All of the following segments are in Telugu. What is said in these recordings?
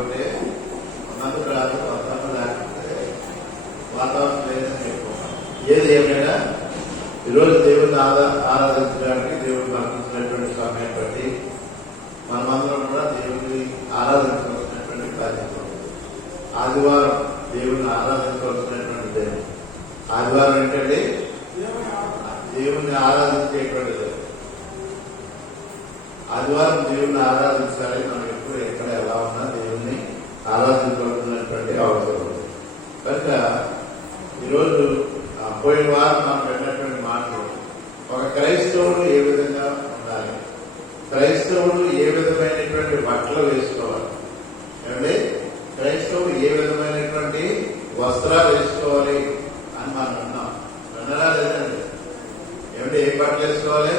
ఉంటే ఉన్నందుకు రాదు, కొంతమంది లేకపోతే వాతావరణం లేదని చెప్పుకున్నాం. ఏది ఏమైనా ఈరోజు దేవుడిని ఆరాధించడానికి దేవుడు మనకు ఇచ్చినటువంటి సమయం బట్టి మనమందరం కూడా దేవుడిని ఆరాధించవలసినటువంటి బాధ్యత ఉంది. ఆదివారం దేవుడిని ఆరాధించవలసినటువంటి ఆదివారం ఏంటంటే దేవుణ్ణి ఆరాధించేటువంటిది. ఆదివారం దేవుణ్ణి ఆరాధించాలి. మనం ఎప్పుడు ఎక్కడ ఎలా ఉన్నా దేవుణ్ణి ఆరాధించవలసినటువంటి అవసరం ఉంది. కనుక ఈరోజు పోయిన వారం మనం పెట్టినటువంటి మాటలు, ఒక క్రైస్తవుడు ఏ విధంగా ఉండాలి, క్రైస్తవుడు ఏ విధమైనటువంటి బట్టలు వేసుకోవాలి, ఏమంటే క్రైస్తవుడు ఏ విధమైనటువంటి వస్త్రాలు వేసుకోవాలి అని మనం విన్నాం. విన్నరా లేదండి? ఏమంటే ఏ బట్టలు వేసుకోవాలి,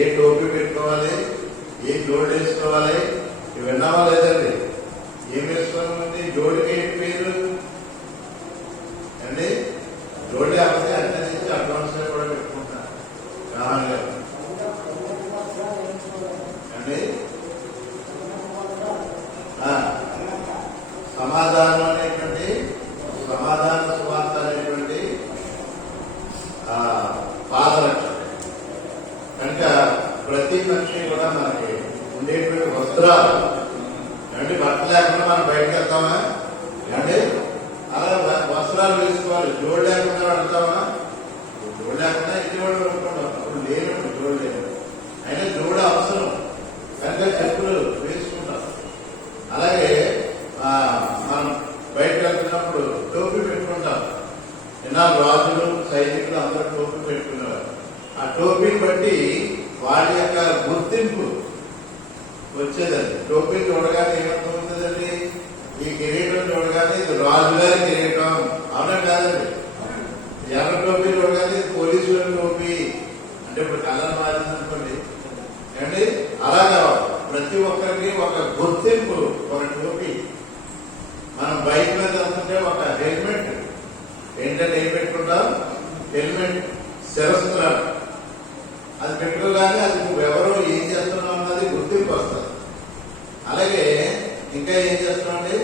ఏ టోపీ పెట్టుకోవాలి, ఏ జోడు వేసుకోవాలి, ఇవి విన్నావా లేదండి? ఏం వేసుకోవాలండి? జోడికి ఏంటి పేరు అండి? జోడి అవ్వతే అంటే నుంచి అడ్వాన్స్ గా కూడా పెట్టుకుంటారు రాహుల్ గారు అండి. సమాధానం అనేటువంటి సమాధాన సువార్త అనేటువంటి పాదరక్ష. కనుక ప్రతి మనిషి కూడా మనకి ఉండేటువంటి వస్త్రాలు అంటే బట్టలు లేకుండా మనం బయటకు వెళ్తామా అంటే అలా వస్త్రాలు వేసుకోవాలి. జోడు లేకుండా వెళ్తామా? జోడు లేకుండా ఇంటివాడు పెట్టుకుంటాం. అప్పుడు లేనప్పుడు జోడు లేదు, అయినా జోడు అవసరం కనుక చెప్పులు వేసుకుంటాం. అలాగే మనం బయటకు వెళ్తున్నప్పుడు టోపీ పెట్టుకుంటాం. ఎన్నాళ్ళు రాజులు సైనికులు అందరూ టోపీ పెట్టుకునేవారు. ఆ టోపీని బట్టి వాటి యొక్క గుర్తింపు వచ్చేదండి. టోపీ చూడగానే ఏమర్థమవుతుందండి? ఈ కిరీటం చూడగానే ఇది రాజుగారి కిరీటం అవునా కాదండి? ఎర్ర టోపీ చూడగానే ఇది పోలీసుల టోపీ అంటే ఇప్పుడు కలర్ మారింది అనుకోండి అండి. అలాగా ప్రతి ఒక్కరికి ఒక గుర్తింపు, ఒక టోపీ. మనం బైక్ మీద వెళ్తుంటే ఒక హెల్మెట్ ఏంటంటే ఏం పెట్టుకుంటాం? హెల్మెట్, శిరస్త్రాలు అది పెట్టుకోగానే అది నువ్వెవరో ఏం చేస్తున్నావు అన్నది గుర్తింపు వస్తుంది. అలాగే ఇంకా ఏం చేస్తున్నామండి?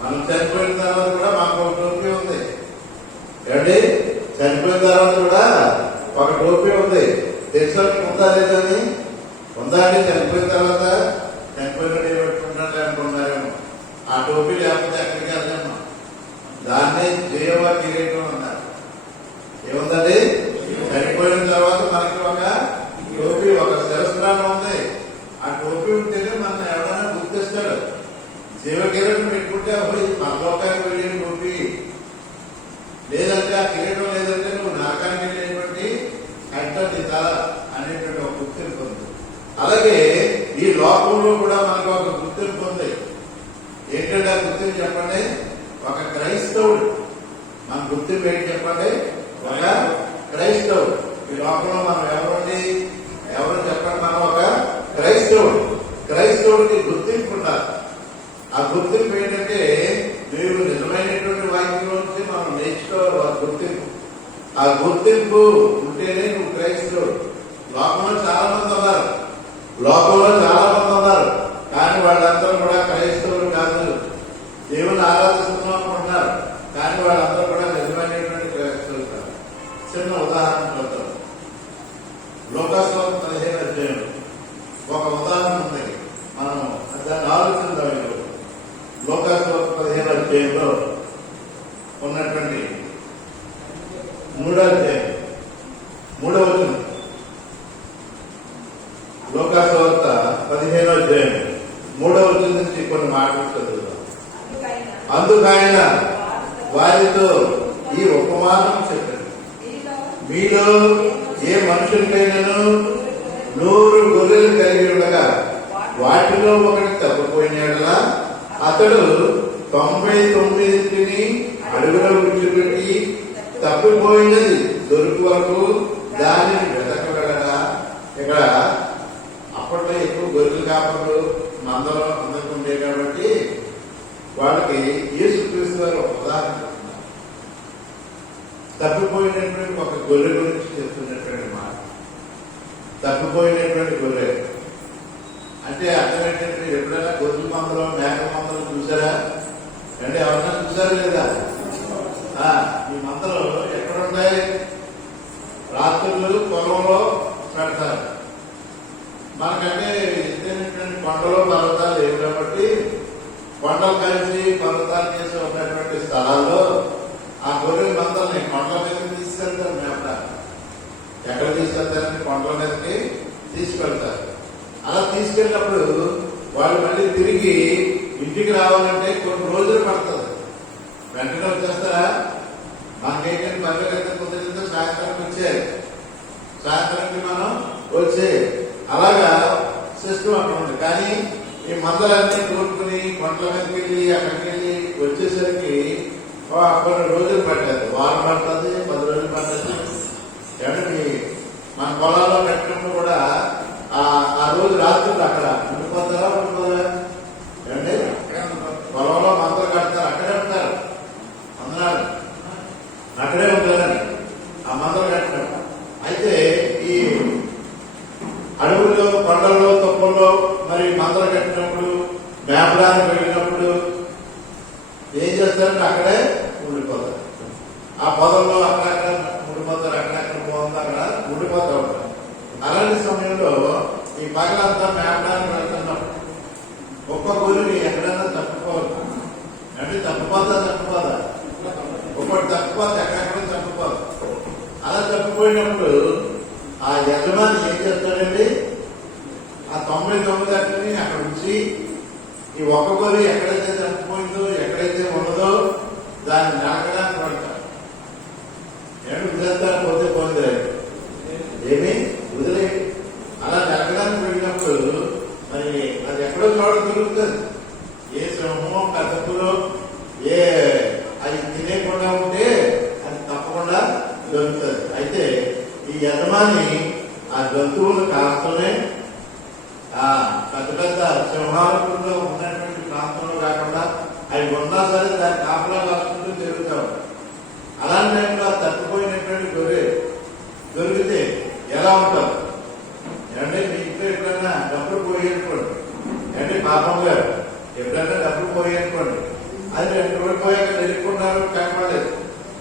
మనం చనిపోయిన తర్వాత కూడా మాకు ఒక టోపీ ఉంది ఏమండి? చనిపోయిన తర్వాత కూడా ఒక టోపీ ఉంది. తెలుసా ఉందా లేదని? ఉందా అండి? చనిపోయిన తర్వాత చనిపోయిన పెట్టుకుంటాను అనుకున్నారేమో. ఆ టోపీ లేకపోతే ఎక్కడికి వెళ్తాము. దాన్నే జీవ కిరీటం అన్నారు. ఏముందండి? చనిపోయిన తర్వాత మనకి ఒక టోపీ, ఒక శిరస్త్రాలు ఉంది. ఆ టోపీ ఉంటేనే మన ఎవరైనా గుర్తిస్తాడు. జీవ కిరీటం పెట్టుకుంటే పరలోకానికి వెళ్ళిన టోపీ, లేదంటే ఆ కిరీటం లేదంటే నువ్వు నరకానికి వెళ్ళేటువంటి కంటే తల అనేటువంటి ఒక గుర్తింపు ఉంది. అలాగే ఈ లోకంలో కూడా మనకు ఒక గుర్తింపు ఉంది. ఏంటంటే ఆ గుర్తింపు చెప్పండి? ఒక క్రైస్తవుడు. మన గుర్తింపు ఏంటి చెప్పండి? ఒక క్రైస్తవుడు. ఈ లోకంలో మనం ఎవరండి? ఎవరు చెప్పండి? మనం ఒక క్రైస్తవుడు. క్రైస్తవుడికి గుర్తింపు ఉండాలి. ఆ గుర్తింపు ఏంటంటే మీరు నిజమైనటువంటి వాక్యం నుంచి మనం నేర్చుకోవాలి. ఆ గుర్తింపు, ఆ గుర్తింపు ఉంటేనే నువ్వు క్రైస్తవుడు. లోకంలో చాలా మంది ఉన్నారు, లోకంలో చాలా మంది ఉన్నారు, కానీ వాళ్ళందరూ కూడా క్రైస్తవులు కాదు. దేవుని ఆరాధిస్తున్నాం అనుకుంటున్నారు, కానీ వాళ్ళందరూ కూడా నిజమైనటువంటి క్రైస్తవులు కాదు. చిన్న ఉదాహరణ చూద్దాం. లోకాసువార్త 15వ అధ్యాయం ఒక ఉదాహరణ ఉంది. మనం దాన్ని ఆలోచిద్దాం. లోకాసువార్త 15వ అధ్యాయంలో ఉన్నటువంటి 3వ అధ్యాయం 3వ వచనం. లోకాసువార్త 15వ అధ్యాయం 3వ వచనం నుంచి కొన్ని మాటలు చదువుతాం. అందుకైన వారితో ఈ ఉపమానం చెప్పారు. మీలో ఏ మనుషులకైనాను 100 గొర్రెలు కలిగి ఉండగా వాటిలో ఒకటి తప్పిపోయినట్లా అతడు 99 అడుగులో విడిచిపెట్టి తప్పిపోయినది దొరికి వరకు దానిని వెతకగలరా? ఇక్కడ అప్పట్లో ఎక్కువ గొర్రెలు కాపలు మందలో అందరికి ఉండే కాబట్టి వాళ్ళకి యేసుక్రీస్తు వారు ఒక ఉదాహరణ చెప్తున్నారు. తప్పిపోయినటువంటి ఒక గొర్రె గురించి చెప్తున్నటువంటి మాట. తప్పిపోయినటువంటి గొర్రె అంటే అర్థం ఏంటంటే ఎప్పుడైనా గొర్రెల మందలో మేక మందలు చూసారా అంటే ఎవరైనా చూసారు లేదా? ఈ మందలు ఎక్కడున్నాయి? రాత్రులు పొలంలో పెడతారు. మనకంటే ఎత్తైనటువంటి కొండలు పర్వతాలు లేవు కాబట్టి కొండలు కలిసి పర్వతాలు చేసి ఉన్నటువంటి స్థలాల్లో ఆ గొర్రెల మందల్ని కొండల మీదకి తీసుకెళ్తారు. మేప ఎక్కడ తీసుకెళ్తారని కొండల మీదకి తీసుకెళ్తారు. అలా తీసుకెళ్ళినప్పుడు వాళ్ళు మళ్ళీ తిరిగి ఇంటికి రావాలంటే కొన్ని రోజులు పడుతుంది. వెంటనే వచ్చేస్తారా? మనకేంటంటే పర్వాలేదు కుదిరితే సాయంత్రానికి వచ్చేయాలి, సాయంత్రానికి మనం వచ్చే అలాగా సిస్టమ్ అక్కడ ఉంది. కానీ ఈ మందలన్నీ తోడుకుని కొండల మీదకి వెళ్ళి అక్కడికి వెళ్ళి వచ్చేసరికి కొన్ని రోజులు పట్టదు. వారం పడుతుంది, 10 రోజులు పడుతుంది. ఏమంటే మన పొలాల్లో కట్టినప్పుడు కూడా ఆ రోజు రాత్రి అక్కడ ఉండిపోతారా ఉండిపోదా? ఏమంటే పొలంలో మందలు కడతారు, అక్కడే ఉంటారు, అందరాలు అక్కడే ఉంటారని ఆ మందలు కట్టినప్పుడు. అయితే ఈ అడవుల్లో కొండల్లో తొప్పల్లో మరి మందలు కట్టినప్పుడు మేపడానికి వెళ్ళినప్పుడు ఏం చేస్తారంటే అక్కడే ఉండిపోతారు. ఆ పొదల్లో అక్కడక్కడ ఉండిపోతారు, అక్కడక్కడ పోతుంది, అక్కడ ఉండిపోతూ ఉంటారు. అలాంటి సమయంలో ఈ పగలంతా మేపడానికి వెళ్తున్నప్పుడు ఒక్క గొర్రెని ఎక్కడైనా తప్పిపోదు అంటే తప్పిపోదా ఒక్కటి తప్పిపోతే ఎక్కడెక్కడ తప్పిపోదు. అలా తప్పిపోయినప్పుడు ఆ యజమాని ఏం చేస్తాడండి? ఆ 99 అక్కడిని అక్కడ ఉంచి ఈ ఒక్క గొర్రె ఎక్కడైతే తప్పిపోయిందో ఎక్కడైతే ఉన్నదో దాన్ని నాకడానికి పడతారు. వదిలేస్తారు, పోతే పోతే ఏమి వదిలే. అలా జరగడానికి వెళ్ళినప్పుడు మరి అది ఎక్కడో చోట దొరుకుతుంది. ఏ సింహమో కథకులో ఏ అది తినేయకుండా ఉంటే అది తప్పకుండా దొరుకుతుంది. అయితే ఈ యజమాని ఆ జంతువులు కాస్తూనే పెద్ద పెద్ద సింహాలలో ఉన్నటువంటి ప్రాంతంలో కాకుండా అవి ఉన్నా సరే దాన్ని కాపలా కాసుకుంటూ తిరుగుతూ ఉంటారు. అలాంటి టైంలో తప్పిపోయినటువంటి గొర్రె దొరికితే ఎలా ఉంటారు? ఏమంటే మీ ఇంట్లో ఎప్పుడైనా డబ్బులు పోయేసుకోండి, అంటే పాపం గారు ఎప్పుడైనా డబ్బులు పోయేసుకోండి, అది 2 రోజులు పోయాక వెళ్ళుకున్నారు కనపడలేదు,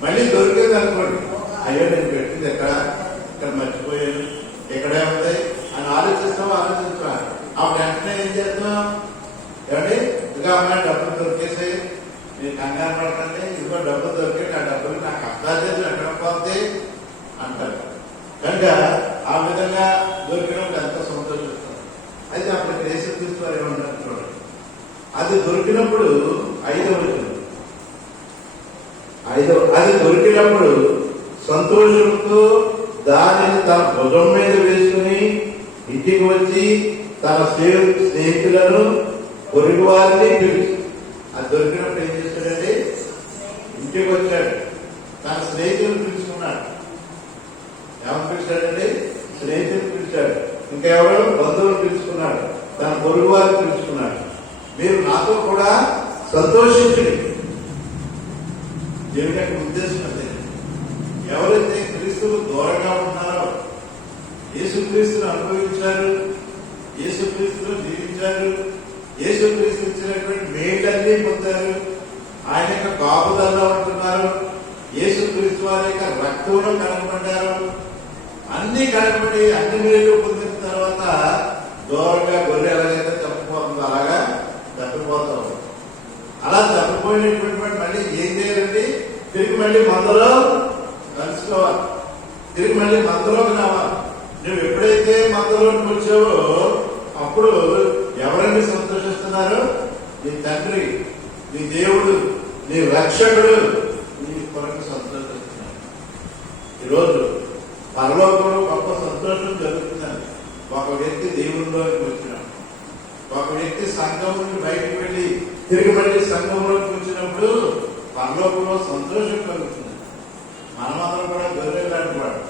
మళ్ళీ దొరికేది అనుకోండి. అయ్యో నేను పెట్టింది ఇక్కడ మర్చిపోయాను, ఎక్కడే ఉంది అని ఆలోచిస్తాం. అప్పుడు వెంటనే ఏం చేస్తాం? ఏమంటే ఇదిగా అమ్మాయి డబ్బులు దొరికేసి మీరు కంగారు పడకండి, ఇదిగో డబ్బులు దొరికే ఆ డబ్బులు నాకు అర్థాలు ఎక్కడ పోతే అంటారు. కనుక ఆ విధంగా దొరికినప్పుడు ఎంతో సంతోషిస్తారు. అయితే అప్పుడు దేశం తీసుకోవాలి ఏమంటారు చూడండి. అది దొరికినప్పుడు అది దొరికినప్పుడు సంతోషంతో దానిని తన భుజం మీద వేసుకుని ఇంటికి వచ్చి తన స్నేహితులను పొరుగు వారిని పిలిచి, అది దొరికినప్పుడు ఏం చేశాడండి? ఇంటికి వచ్చాడు, తన స్నేహితులను పిలుచుకున్నాడు. ఏమని పిలిచాడండి? స్నేహితులు పిలిచాడు. ఇంకెవరు? బంధువులు పిలుచుకున్నాడు, తన పొరుగు వారిని పిలుచుకున్నాడు. మీరు నాతో కూడా సంతోషించండి. దేవుని యొక్క ఉద్దేశం అదే. ఎవరైతే క్రీస్తుకు దూరంగా ఉన్నారో, యేసుక్రీస్తును అనుభవించారు, యేసుక్రీస్తును జీవించారు, యేసుక్రీస్తు ఇచ్చినటువంటి మేలన్నీ పొందారు, ఆయన యొక్క కాపుదల్లో ఉంటున్నారు, యేసుక్రీస్తు వారి యొక్క రక్తంలో కనపడ్డారు, అన్ని కనపడి అన్ని మేలు పొందిన తర్వాత దూరంగా గొర్రె ఎలాగైతే తప్పిపోతుందో అలాగా తప్పిపోతాం. అలా తప్పిపోయినటువంటి మళ్ళీ ఏం చేయాలండి? తిరిగి మళ్ళీ మందలో కలుసుకోవాలి, తిరిగి మళ్ళీ మందలోకి రావాలి. నువ్వు ఎప్పుడైతే మందలోకి వచ్చావో అప్పుడు ఎవరైనా సంతోషిస్తున్నారు? నీ తండ్రి, నీ దేవుడు, నీ రక్షకుడు నీ కొరకు సంతోషిస్తున్నారు. ఈరోజు పరలోకంలో గొప్ప సంతోషం జరుగుతుందని ఒక వ్యక్తి దేవుడిలోకి వచ్చినాడు, ఒక వ్యక్తి సంఘం నుండి బయటకు వెళ్ళి తిరిగి మళ్ళీ సంఘంలోకి వచ్చినప్పుడు పరలోకంలో సంతోషం కలుగుతుంది. మనమందరం కూడా గొర్రె లాంటి వాడు.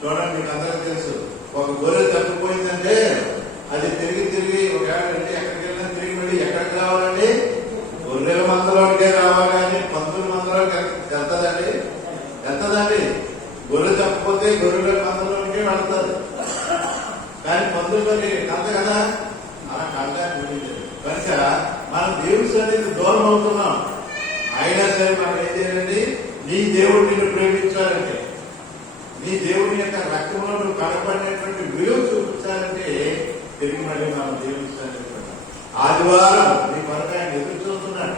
చూడండి, మీకు అందరికీ తెలుసు, ఒక గొర్రె తప్పిపోయిందంటే అది తిరిగి ఒకవేళ ఎక్కడికి వెళ్ళినా తిరిగి మళ్ళీ ఎక్కడికి రావాలండి? గొర్రెల మందలోనికే రావాలి, కానీ పందుల మందలోకి ఎంతదండి? గొర్రె తప్పిపోతే గొర్రెల మందలోనికే వెళ్తారు, కానీ పందులు మరి కంద కదా, అలా కంటానికి కనుక మనం దేవుని సన్నిధికి దూరం అవుతున్నాం. అయినా సరే మనం ఏం చేయాలండి? నీ దేవుడు నిన్ను ప్రేమించాలంటే, నీ దేవుని యొక్క రక్తంలో నువ్వు కనపడినటువంటి విలువ చూపించాలంటే తిరిగి మళ్ళీ మనం దేవుని సన్నిధికి ఆదివారం నీ కొరకు ఆయన ఎదురు చూస్తున్నాడు.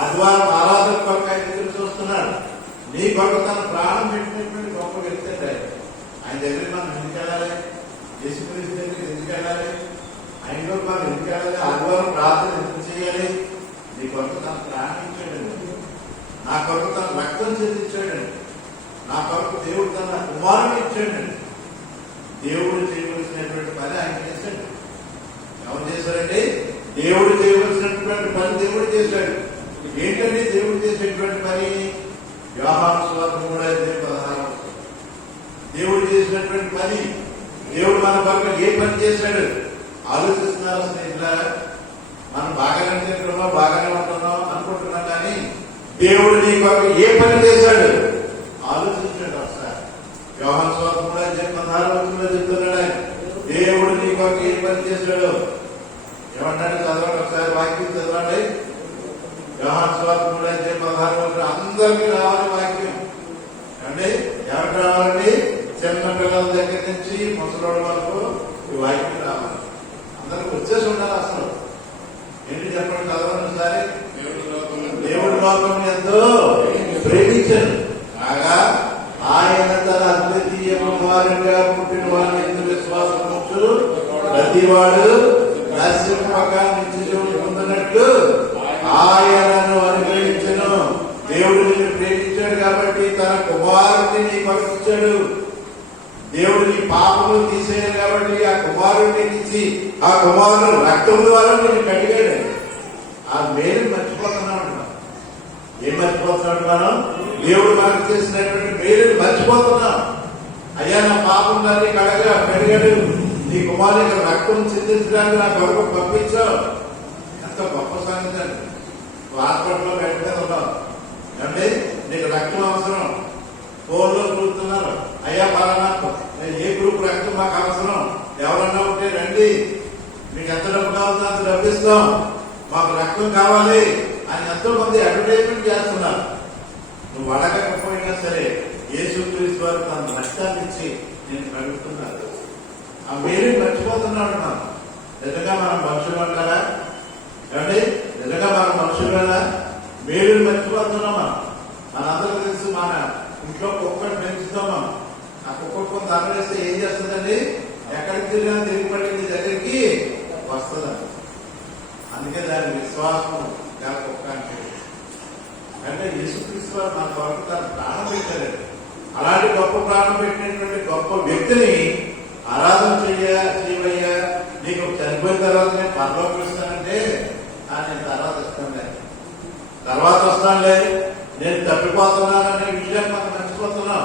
ఆదివారం ఆరాధన కొరకు ఆయన ఎదురు చూస్తున్నాడు. నీ కొరకు తన ప్రాణం పెట్టినటువంటి గొప్ప వ్యక్తి అంటే ఆయన దగ్గర మనం ఎందుకు వెళ్ళాలి? యేసుక్రీస్తు దగ్గరికి ఎందుకు వెళ్ళాలి? ఆయనలో మనం ఎందుకు వెళ్ళాలి? ఆదివారం ప్రార్థన ఎందుకు చేయాలి? నీ కొరకు తన ప్రాణం ఇచ్చాడండి, నా కొరకు తన రక్తం చెల్లించాడండి, నా కొరకు దేవుడు తన కుమారుని ఇచ్చాడండి. దేవుడు చేయవలసినటువంటి పని ఆయన చేశాడు. ఎవరు చేశారండి? దేవుడు చేయవలసినటువంటి పని దేవుడు చేశాడు. ఏంటంటే దేవుడు చేసేటువంటి పని? యోహాను సువార్త 3:16. దేవుడు చేసినటువంటి పని, దేవుడు మన పట్ల ఏ పని చేశాడు ఆలోచిస్తున్నారు స్నేహితులారా? మనం బాగానే తింటున్నాం, బాగానే ఉంటున్నాం అనుకుంటున్నాం, కానీ దేవుడు నీ కొరకు ఏ పని చేశాడు ఆలోచించాడు ఒకసారి. యోహాను సువార్త 3:16 చెప్తున్నాడు ఆయన. దేవుడు నీ కొరకు ఏ పని చేశాడు ఏమన్నాడు? చదవండి ఒకసారి, వాక్యం చదవండి. యోహాను సువార్త 3:16 అందరికీ రావాలి వాక్యం అండి. ఎవరికి రావాలండి? చిన్న పిల్లల దగ్గర నుంచి ముసలోళ్ళ వరకు ఈ వాక్యం రావాలి. అందరికి వచ్చేసి ఉండాలి. అసలు ఏంటి చెప్పండి, చదవండి ఒకసారి. దేవుడు లోకం ఎంతో ప్రేమించాడు కాగా ఆయన తన అద్వితీయ కుమారునిగా పుట్టిన వారిని ఎందుకు విశ్వాసం ప్రతివాడు నశింపక నిత్యజీవం పొందినట్లు ఆయనను అనుగ్రహించను. దేవుడు నిన్ను ప్రేమించాడు కాబట్టి తన కుమారుడిని నీ పంపించాడు. దేవుడు నీ పాపము తీసేయాలి కాబట్టి ఆ కుమారుడిని ఇచ్చి ఆ కుమారుడు రక్తం ద్వారా నేను కడిగాడు. ఆ మేలు మర్చిపోతున్నాడు. ఏం మర్చిపోతున్నాడు? మనం దేవుడు మనకు చేసినటువంటి మేలు మర్చిపోతున్నాం. అయ్యా నా పాపం దాన్ని కడిగాడు, నీ కుమారుని రక్తం చిందించడానికి నా కొరకు పంపించావు. ఎంత గొప్ప సంగతి అండి. హాస్పిటల్లో వెంటనే ఉన్నావు అంటే నీకు రక్తం అవసరం. ఫోన్లో చూస్తున్నారు, అయ్యా పలానా ఏ గ్రూప్ రక్తం మాకు అవసరం, ఎవరన్నా ఉంటే రండి, మీకు ఎంత డబ్బు కావాలో అంత డబ్బు ఇస్తాం, మాకు రక్తం కావాలి అని ఎంతో మంది అడ్వర్టైజ్మెంట్ చేస్తున్నారు. నువ్వు అడగకపోయినా సరే యేసుక్రీస్తు వారు తన రక్తాన్ని ఇచ్చి నేను కలుగుతున్నాను. ఆ మేలు మర్చిపోతున్నాడు. మనం నిజంగా మనం మనుషులు అంటారా ఏమండి? నిజంగా మనం మనుషులైనా మేలు మర్చిపోతున్నాం. మనందరూ తెలుసు, మన ఇంట్లో కుక్కను పెంచుతాం. మనం ఆ కుక్క కొంత అందరేస్తే ఏం చేస్తుందండి? ఎక్కడికి తిరిగినా తిరిగి పడి నీ దగ్గరికి వస్తుందండి. అందుకే దాని విశ్వాసం కుక్క అంటే యేసుక్రీస్తు వారు మన కొరకు తన ప్రాణం పెట్టారండి. అలాంటి గొప్ప ప్రాణం పెట్టినటువంటి గొప్ప వ్యక్తిని ఆరాధన చేయవయ్యా, నీకు చనిపోయిన తర్వాత నేను పరలోకి వస్తానంటే నేను తర్వాత వస్తానులే, నేను తప్పిపోతున్నాననే విషయాన్ని మనం మర్చిపోతున్నాం.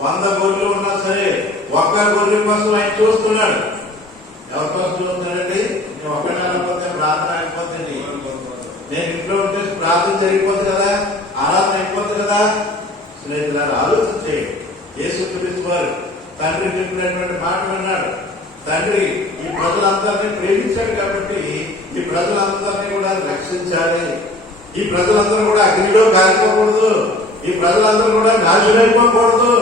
100 గొర్రెలు ఉన్నా సరే ఒక్క గొర్రె కోసం ఆయన చూస్తున్నాడు. ఎవరి కోసం చూస్తున్నాడండి? నేను ఒకటి అనకపోతే ప్రార్థన అయిపోతుంది. నేను ఇంట్లో ఉంటే ప్రార్థన జరిగిపోతుంది కదా, ఆరాధన అయిపోతుంది కదా. స్నేహితులారు ఆలోచించేయండి. యేసుక్రీస్తు వారు తండ్రి చెప్పినటువంటి మాట విన్నాడు. తండ్రి ఈ ప్రజలందరినీ ప్రేమించాడు కాబట్టి ఈ ప్రజలందరినీ కూడా రక్షించాలి. ఈ ప్రజలందరూ కూడా అగ్నిలో కాలిపోకూడదు, ఈ ప్రజలందరూ కూడా నాశనైపోకూడదు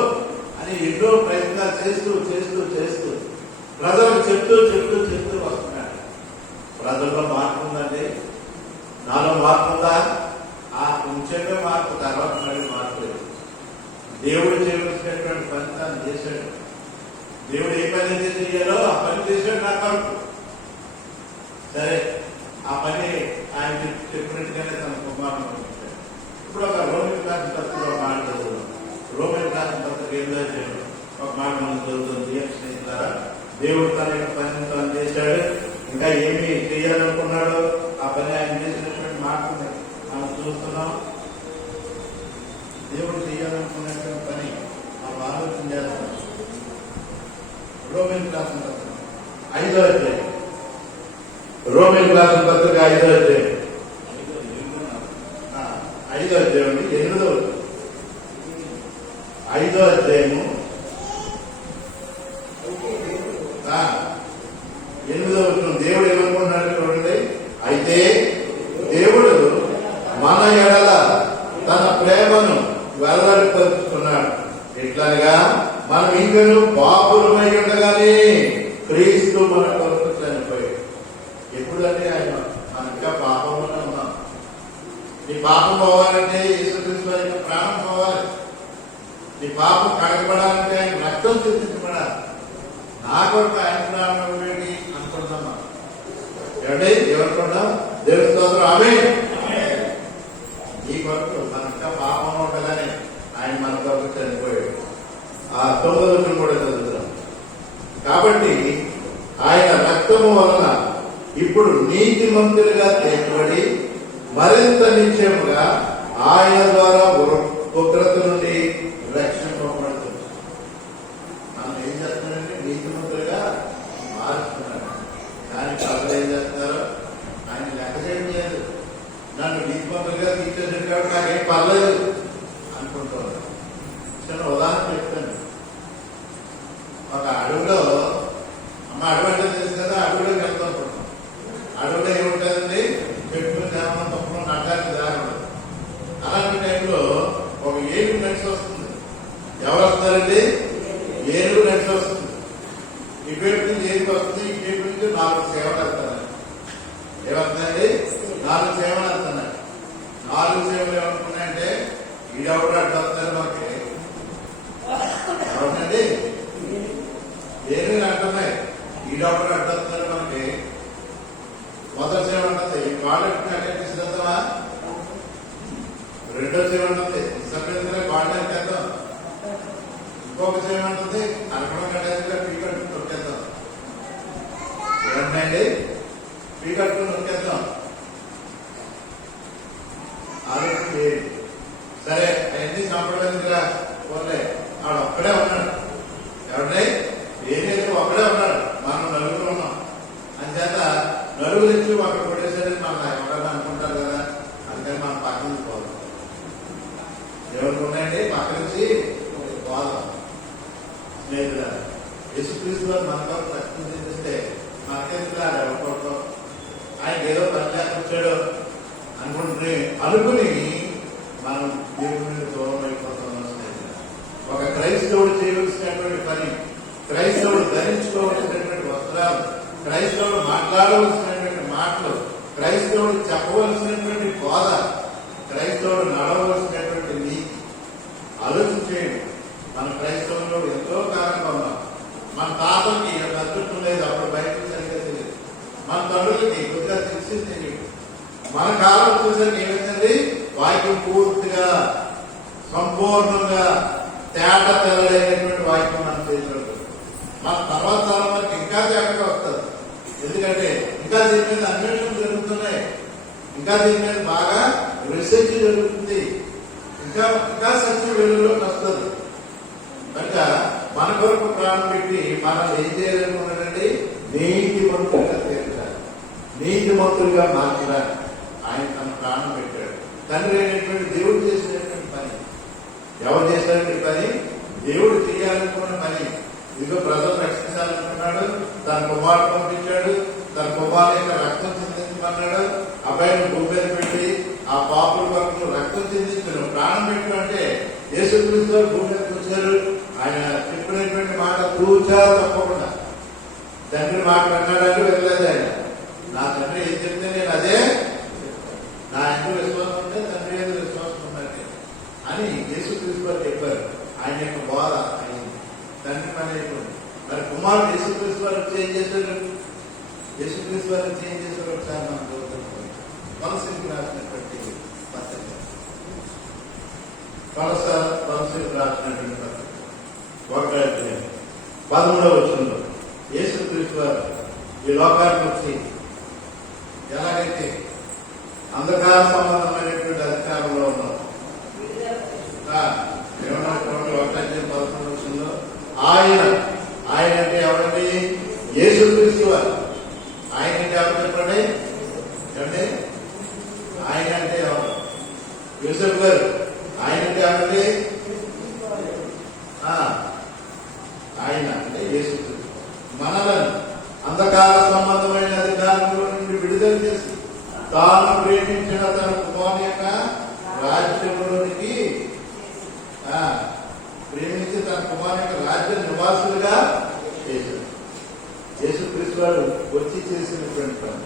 అని ఎన్నో ప్రయత్నాలు చేస్తూ చేస్తూ చేస్తూ ప్రజలకు చెప్తూ చెప్తూ చెప్తూ వస్తున్నాడు. ప్రజల్లో మార్పు ఉందండి, నాలో మార్పు ఉందా? ఆ కొంచెమే మార్పు, తర్వాత మళ్ళీ మార్పు లేదు. దేవుడు చేయవలసినటువంటి పని తాను చేశాడు. దేవుడు ఏ పని అయితే చేయాలో ఆ పని చేశాడు నా కొరకు. సరే, ఆ పని ఆయన చెప్పినట్టుగానే తన కుమారుని పంపించాడు. ఇప్పుడు ఒక రోమిల్ రాసిన పత్రిక ఒక మాట చదువుతాం. రోమిల్ రాసిన పత్రిక ఏదో ఒక మాట మనం చదువుతుంది. స్నేహితులారా, దేవుడు తన యొక్క పని తాను చేశాడు. ఇంకా ఏమి చేయాలనుకున్నాడో ఆ పని ఆయన చేసినటువంటి మాట మనం చూస్తున్నాం. దేవుడు చేయాలనుకున్నటువంటి పని మనం ఆలోచన చేస్తాం. రోమిల్ రాసిన పత్రిక 5వ అధ్యాయం, రోమిల్ రాసిన పత్రిక 5వ అధ్యాయం 8వ అధ్యాయము 5వ అధ్యాయము 8వ వచనం. దేవుడు ఏమనుకుంటున్నాడు చూడండి. అయితే మన ఎడల తన ప్రేమను వెల్లడిపరుచుకున్నాడు. ఇట్లాగా మనం ఇంకను పాపులమై ఉండగానే క్రీస్తు మన కొరకు చనిపోయాడు. ఎప్పుడంటే ఆయన మనం ఇంకా పాపంలోనే ఉన్నాం. నీ పాపం పోవాలంటే యేసుక్రీస్తు యొక్క ప్రాణం పోవాలి. నీ పాపం కడగబడాలంటే ఆయన రక్తం చూపించబడాలి. నా కొరకు ఆయన ప్రాణం వేడి అనుకుంటున్నామా? ఏమండి ఎవరుకున్నాం? దేవుని స్తోత్రం. ఆమేన్. ఈ కొరకు మనం ఇంకా పాపంలో ఉండగానే ఆయన మన కొరకు చనిపోయాడు. ఆ 9వ వచనం కూడా చదువుతున్నాం. కాబట్టి ఆయన రక్తము వలన ఇప్పుడు నీతిమంతులుగా తీర్చబడి మరింత నిశ్చయముగా ఆయన ద్వారా ఉగ్రత నుండి రక్షింపబడుతుంది. మనం ఏం చేస్తున్నారంటే నీతిమంతులుగా మారుస్తున్నారు. కానీ ప్రజలు ఏం చేస్తున్నారు? ఆయన లెక్క చేయడం లేదు. నన్ను నీతిమంతులుగా తీర్చేసాడు కాబట్టి నాకేం పర్లేదు అనుకుంటున్నారు. చిన్న ఉదాహరణ చెప్తాను. ఒక అడవిలో అడవి అంటే తెలుసు కదా, అడవిలోకి వెళ్తాం. అడవిలో ఏముంటుందండి? చెట్లు జామ పప్పులు నడ్డానికి దారి ఉండదు. అలాంటి టైంలో ఒక ఏనుగు నడిచి వస్తుంది. ఎవరు వస్తారండి? ఏనుగు నడిచి వస్తుంది. ఈ పేరు నుంచి ఏనుగు వస్తుంది. ఈ పేరు నుంచి 4 సేవలు వస్తున్నాయి. ఏమవుతుందండి? 4 సేవలు వస్తున్నాయి. 4 సేవలు ఏమనుకున్నాయంటే ఈడెవరు అడ్డు వస్తారు మనకి. ఎవరండి? ఏనుగులు అంటున్నాయి. ఈడెవరు అడ్డు వస్తారు మనకి. మొదటి సేవ ఉంటుంది ఈ కాళ్ళకి అటెండ్ చేద్దామా? రెండో సేవ ఉంటుంది సభ్యులుగా కాళ్ళకి వెళ్దాం. ఇంకొక సేవ ఉంటుంది అరకడం కట్టేదిగా పీకట్టు నొక్కేద్దాం. ఏమండి? పీకట్టు నొక్కేద్దాం. ఆలోచన సరే అవన్నీ సంప్రదాయంగా పోలే. ఆడు ఒక్కడే ఉన్నాడు. ఎవరిని? ఏదైతే ఒక్కడే ఉన్నాడు. మనం నలుగురు ఉన్నాం. అంచేత నలుగురు నుంచి అక్కడ కొట్టేసరికి మనం ఎవరైనా అనుకుంటారు కదా, అందుకని మనం పక్క నుంచి పోదాం. ఎవరికి ఉన్నాయండి? పక్క నుంచి పోదాం. స్నేహితుల యేసుక్రీస్తు వారు మనతో రక్షణ చేస్తే మనకెందుకు ఎవరికోవడం? ఆయన ఏదో పని వచ్చాడు అనుకుని మనం దేవుని దూరం అయిపోతున్నాం. ఒక క్రైస్తవుడు చేయవలసినటువంటి పని, క్రైస్తవుడు ధరించుకోవలసినటువంటి వస్త్రాలు, క్రైస్తవుడు మాట్లాడవలసినటువంటి మాటలు, క్రైస్తవుడు చెప్పవలసినటువంటి బోధ, క్రైస్తవుడు నడవలసినటువంటి నీతి ఆలోచించేయండి. మన క్రైస్తవంలో ఎంతో కాలంగా ఉన్నాం. మన తాతలకి అదృష్టం లేదు, అప్పుడు బయటకు సరిగ్గా తెలియదు. మన తండ్రులకి కొద్దిగా తెలిసి తెలియదు. మన కాలం వచ్చేసరికి ఏమైందండి? వాక్యం పూర్తిగా సంపూర్ణంగా తేట తెల్లలేనటువంటి వాక్యం మన చేతిలో. మన తర్వాత తరం వరకు ఇంకా తేటగా వస్తుంది. ఎందుకంటే ఇంకా దీని మీద అన్వేషణ జరుగుతున్నాయి. ఇంకా దీని మీద బాగా రీసెర్చ్ జరుగుతుంది. ఇంకా సత్య వెలుగులోకి వస్తుంది. కనుక మన కొరకు ప్రాణం పెట్టి మనం ఏం చేయాలనుకున్నాడండి? నీతిమంతులుగా తీర్చాలి, నీతిమంతులుగా మార్చాలి. ఆయన తన ప్రాణం పెట్టాడు. తండ్రి అయినటువంటి దేవుడు చేసినటువంటి పని. ఎవరు చేసినటువంటి పని? దేవుడు చేయాలనుకున్న పని. ఇదిగో ప్రజలు రక్షించాలనుకున్నాడు. తన కుమారుడు పంపించాడు. తన కుమారు యొక్క రక్తం చెందించమన్నాడు. అబ్బాయిని భూమి మీద పెట్టి ఆ పాపుల కొరకు రక్తం చెందించను ప్రాణం పెట్టడం అంటే యేసుక్రీస్తు భూమి మీదకి వచ్చారు. ఆయన చెప్పినటువంటి మాట తూచా తప్పకుండా తండ్రి మాట విన్నాడంటే వెళ్ళలేదు. ఆయన నా తండ్రి ఏం చెప్తే నేను అదే, నా ఎందుకు విశ్వాసం ఉంటే తండ్రి ఎందుకు విశ్వాసం ఉందంటే అని యేసుక్రీస్తు వారు చెప్పారు. ఆయన యొక్క బోధ అయింది. తండ్రి పని అయిపోయింది. మరి కుమారుడు యేసుక్రీస్తు వారు చేంజ్ చేశారు. యేసుక్రీస్తు వారు చేంజ్ చేశారు. ఒకసారి మనం చదువుతున్నాం. కొలసీకి రాసినటువంటి పత్రిక, కొలసీకి రాసినటువంటి పత్రిక 1:13 వచనంలో యేసుక్రీస్తు వారు ఈ లోకానికి వచ్చి ఎలాగైతే అంధకార సంబంధమైనటువంటి అధికారంలో ఉన్నారు. ఏమన్నా 1:11 వచనంలో ఆయన అంటే ఎవరండి? యేసుక్రీస్తు వారు. ఆయన అంటే ఎవరు చెప్పండి? ఏమండి? ఆయన అంటే ఎవరు? యూసఫ్ గారు. ఆయన అంటే ఎవరండి? ఆయన అంటే యేసుక్రీస్తు. మనలను అంధకార సంబంధమైన అధికారంలో నుండి విడుదల చేసి తాను ప్రేమించిన తన కుమారుడు కుమారుని యొక్క రాజ్యంలోనికి ప్రేమించి తన కుమారుని యొక్క రాజ్య నివాసులుగా చేశాడు. యేసుక్రీస్తు వారు వచ్చి చేసినటువంటి పని,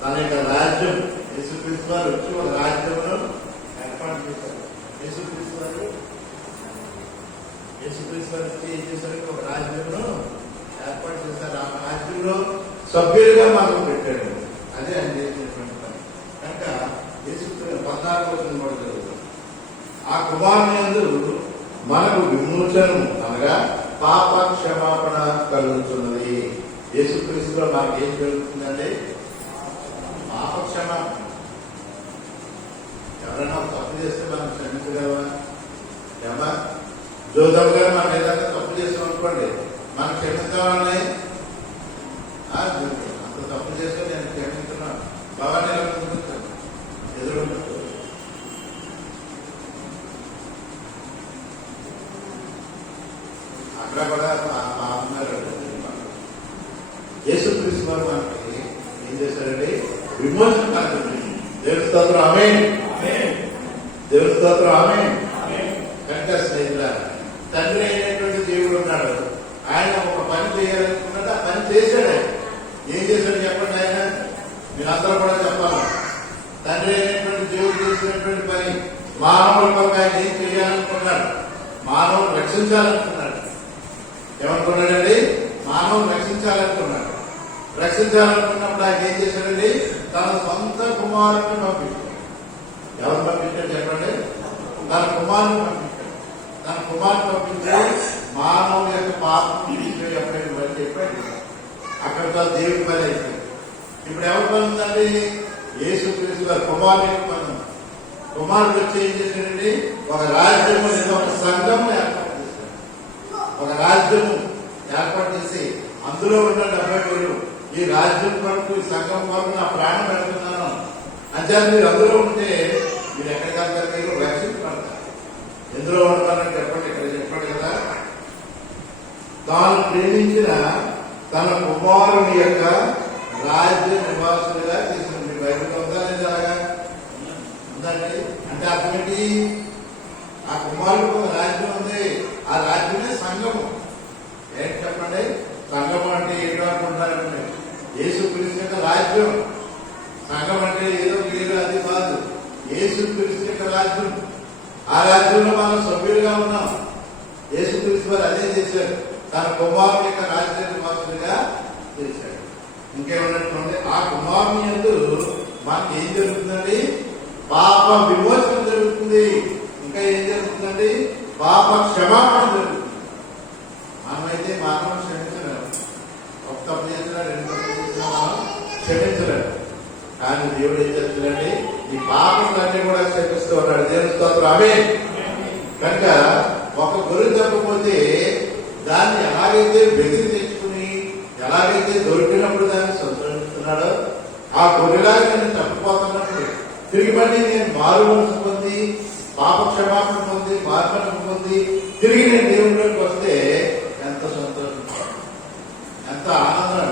తన యొక్క రాజ్యం, యేసుక్రీస్తు వారు వచ్చి ఒక రాజ్యమును ఏర్పాటు చేశారు. యేసుక్రీస్తు వారు వచ్చి ఏం చేశారు? ఒక రాజ్యమును ఏర్పాటు చేశారు. ఆ రాజ్యంలో సభ్యులుగా మనం పెట్టాడు. అదే ఆయన చేసినటువంటి పని. కనుక యేసుక్రీస్తు 14వ వచనం కూడా జరుగుతుంది. ఆ కుమారుని యందు మనకు విమోచనము అనగా పాప క్షమాపణ కలుగుతున్నది. యేసుక్రీస్తులో మనకి ఏం జరుగుతుందండి? పాప క్షమాపణ. ఎవరైనా తప్పు చేస్తే మనం క్షమించగలవా? ఏమా జోదమ్ గారు మనం ఏదైనా తప్పు చేస్తాం అనుకోండి, మనం క్షమిస్తామని అంత తప్పు చేస్తే నేను క్షమిస్తున్నాను బాబాని ఎలా చూపిస్తాను? ఎదురు అక్కడ కూడా ఉన్నారు. యేసుక్రీస్తు వారు మనకి ఏం చేశారండి? విమోచన కలుగుతుంది. దేవుని స్తోత్రం, ఆమేన్. దేవుని స్తోత్రం, ఆమేన్. కనుక స్నేహితులారా, తండ్రి అయినటువంటి దేవుడు ఉన్నాడు. ఆయన ఒక పని చేయాలనుకున్నాడు, ఆ పని చేశాడు. ఏం చేశాడు చెప్పండి? ఆయన మీరందరూ కూడా చెప్పాలి. తండ్రి అయినటువంటి దేవుడు చేసినటువంటి పని, మానవుల కొరకు ఆయన ఏం చేయాలనుకున్నాడు? మానవులు రక్షించాలనుకున్నాడు. ఏమనుకున్నాడండి? మానవులు రక్షించాలనుకున్నాడు. రక్షించాలనుకున్నప్పుడు ఆయన ఏం చేశాడండి? తన సొంత కుమారుని పంపించాడు. ఎవరు పంపించాడు చెప్పండి? తన కుమారుని పంపించాడు. తన కుమారుని పంపించి మానవుల యొక్క పాపం ఎప్పుడైనా పని చెప్పాడు. అక్కడితో దేవుడి పని అయిపోయింది. ఇప్పుడు ఎవరి పని ఉందండి? యేసుక్రీస్తు గారు కుమారుని యొక్క పని ఉంది. కుమారుడు వచ్చి ఏం చేశాడండి? ఒక రాజ్యము లేదా ఒక సంఘం ఏర్పాటు చేశాడు. ఒక రాజ్యము ఏర్పాటు చేసి అందులో ఉన్న 70,000 ఈ రాజ్యం కొరకు, ఈ సంఘం కొరకు నా ప్రాణం పెడుతున్నాను అంటే మీరు అందులో ఉంటే మీరు ఎక్కడికి వెళ్తారు? మీరు రక్షించబడతారు. ఎందులో ఉంటారని చెప్పండి. ఇక్కడ చెప్పండి కదా, తాను ప్రేమించిన తన కుమారుని యొక్క రాజ్య నివాసులుగా చేసిన. మీ బైబిల్ ఉందా లేదా? అలాగా ఉందండి. అంటే అర్థం ఏంటి? ఆ కుమారుడికి ఒక రాజ్యం ఉంది. ఆ రాజ్యమే సంఘము. ఏంటి చెప్పండి? సంఘం అంటే ఏంటో అనుకుంటారండి. యేసుక్రీస్తు యొక్క రాజ్యం. సంఘం అంటే ఏదో మీరు అది కాదు. యేసుక్రీస్తు యొక్క రాజ్యం. ఆ రాజ్యంలో మనం సభ్యులుగా ఉన్నాం. యేసుక్రీస్తు వారు అదే చేశారు. తన కుమారుని యొక్క రాజ్య నివాసులుగా చేశాడు. ఇంకేమన్నట్లుంది? ఆ కుమారుని యందు మనకి ఏం జరుగుతుందండి? పాప విమోచన జరుగుతుంది. ఇంకా ఏం జరుగుతుందండి? పాప క్షమాపణ జరుగుతుంది. మనమైతే మానవం క్షమించలేము. ఒక తప్పు చేసినా, 2 తప్పు చేసినా మనం క్షమించలేము. కానీ దేవుడు ఏం చేస్తున్నాడండి? ఈ పాపలన్నీ కూడా క్షమిస్తూ ఉన్నాడు. దేవుని స్తోత్రం, ఆమేన్. కనుక ఒక గొర్రె తప్పకపోతే దాన్ని ఎలాగైతే బెదిరి తెచ్చుకుని, ఎలాగైతే దొరికినప్పుడు దాన్ని సంతోషిస్తున్నాడో, ఆ గొర్రెలాగా నేను తప్పిపోతున్నప్పుడు తిరిగి మళ్ళీ నేను మారు మనసు పొంది, పాప క్షమాపణ పొంది, మార్పణ పొంది తిరిగి నేను దేవుడిలోకి వస్తే ఎంత సంతోషం, ఎంత ఆనందం,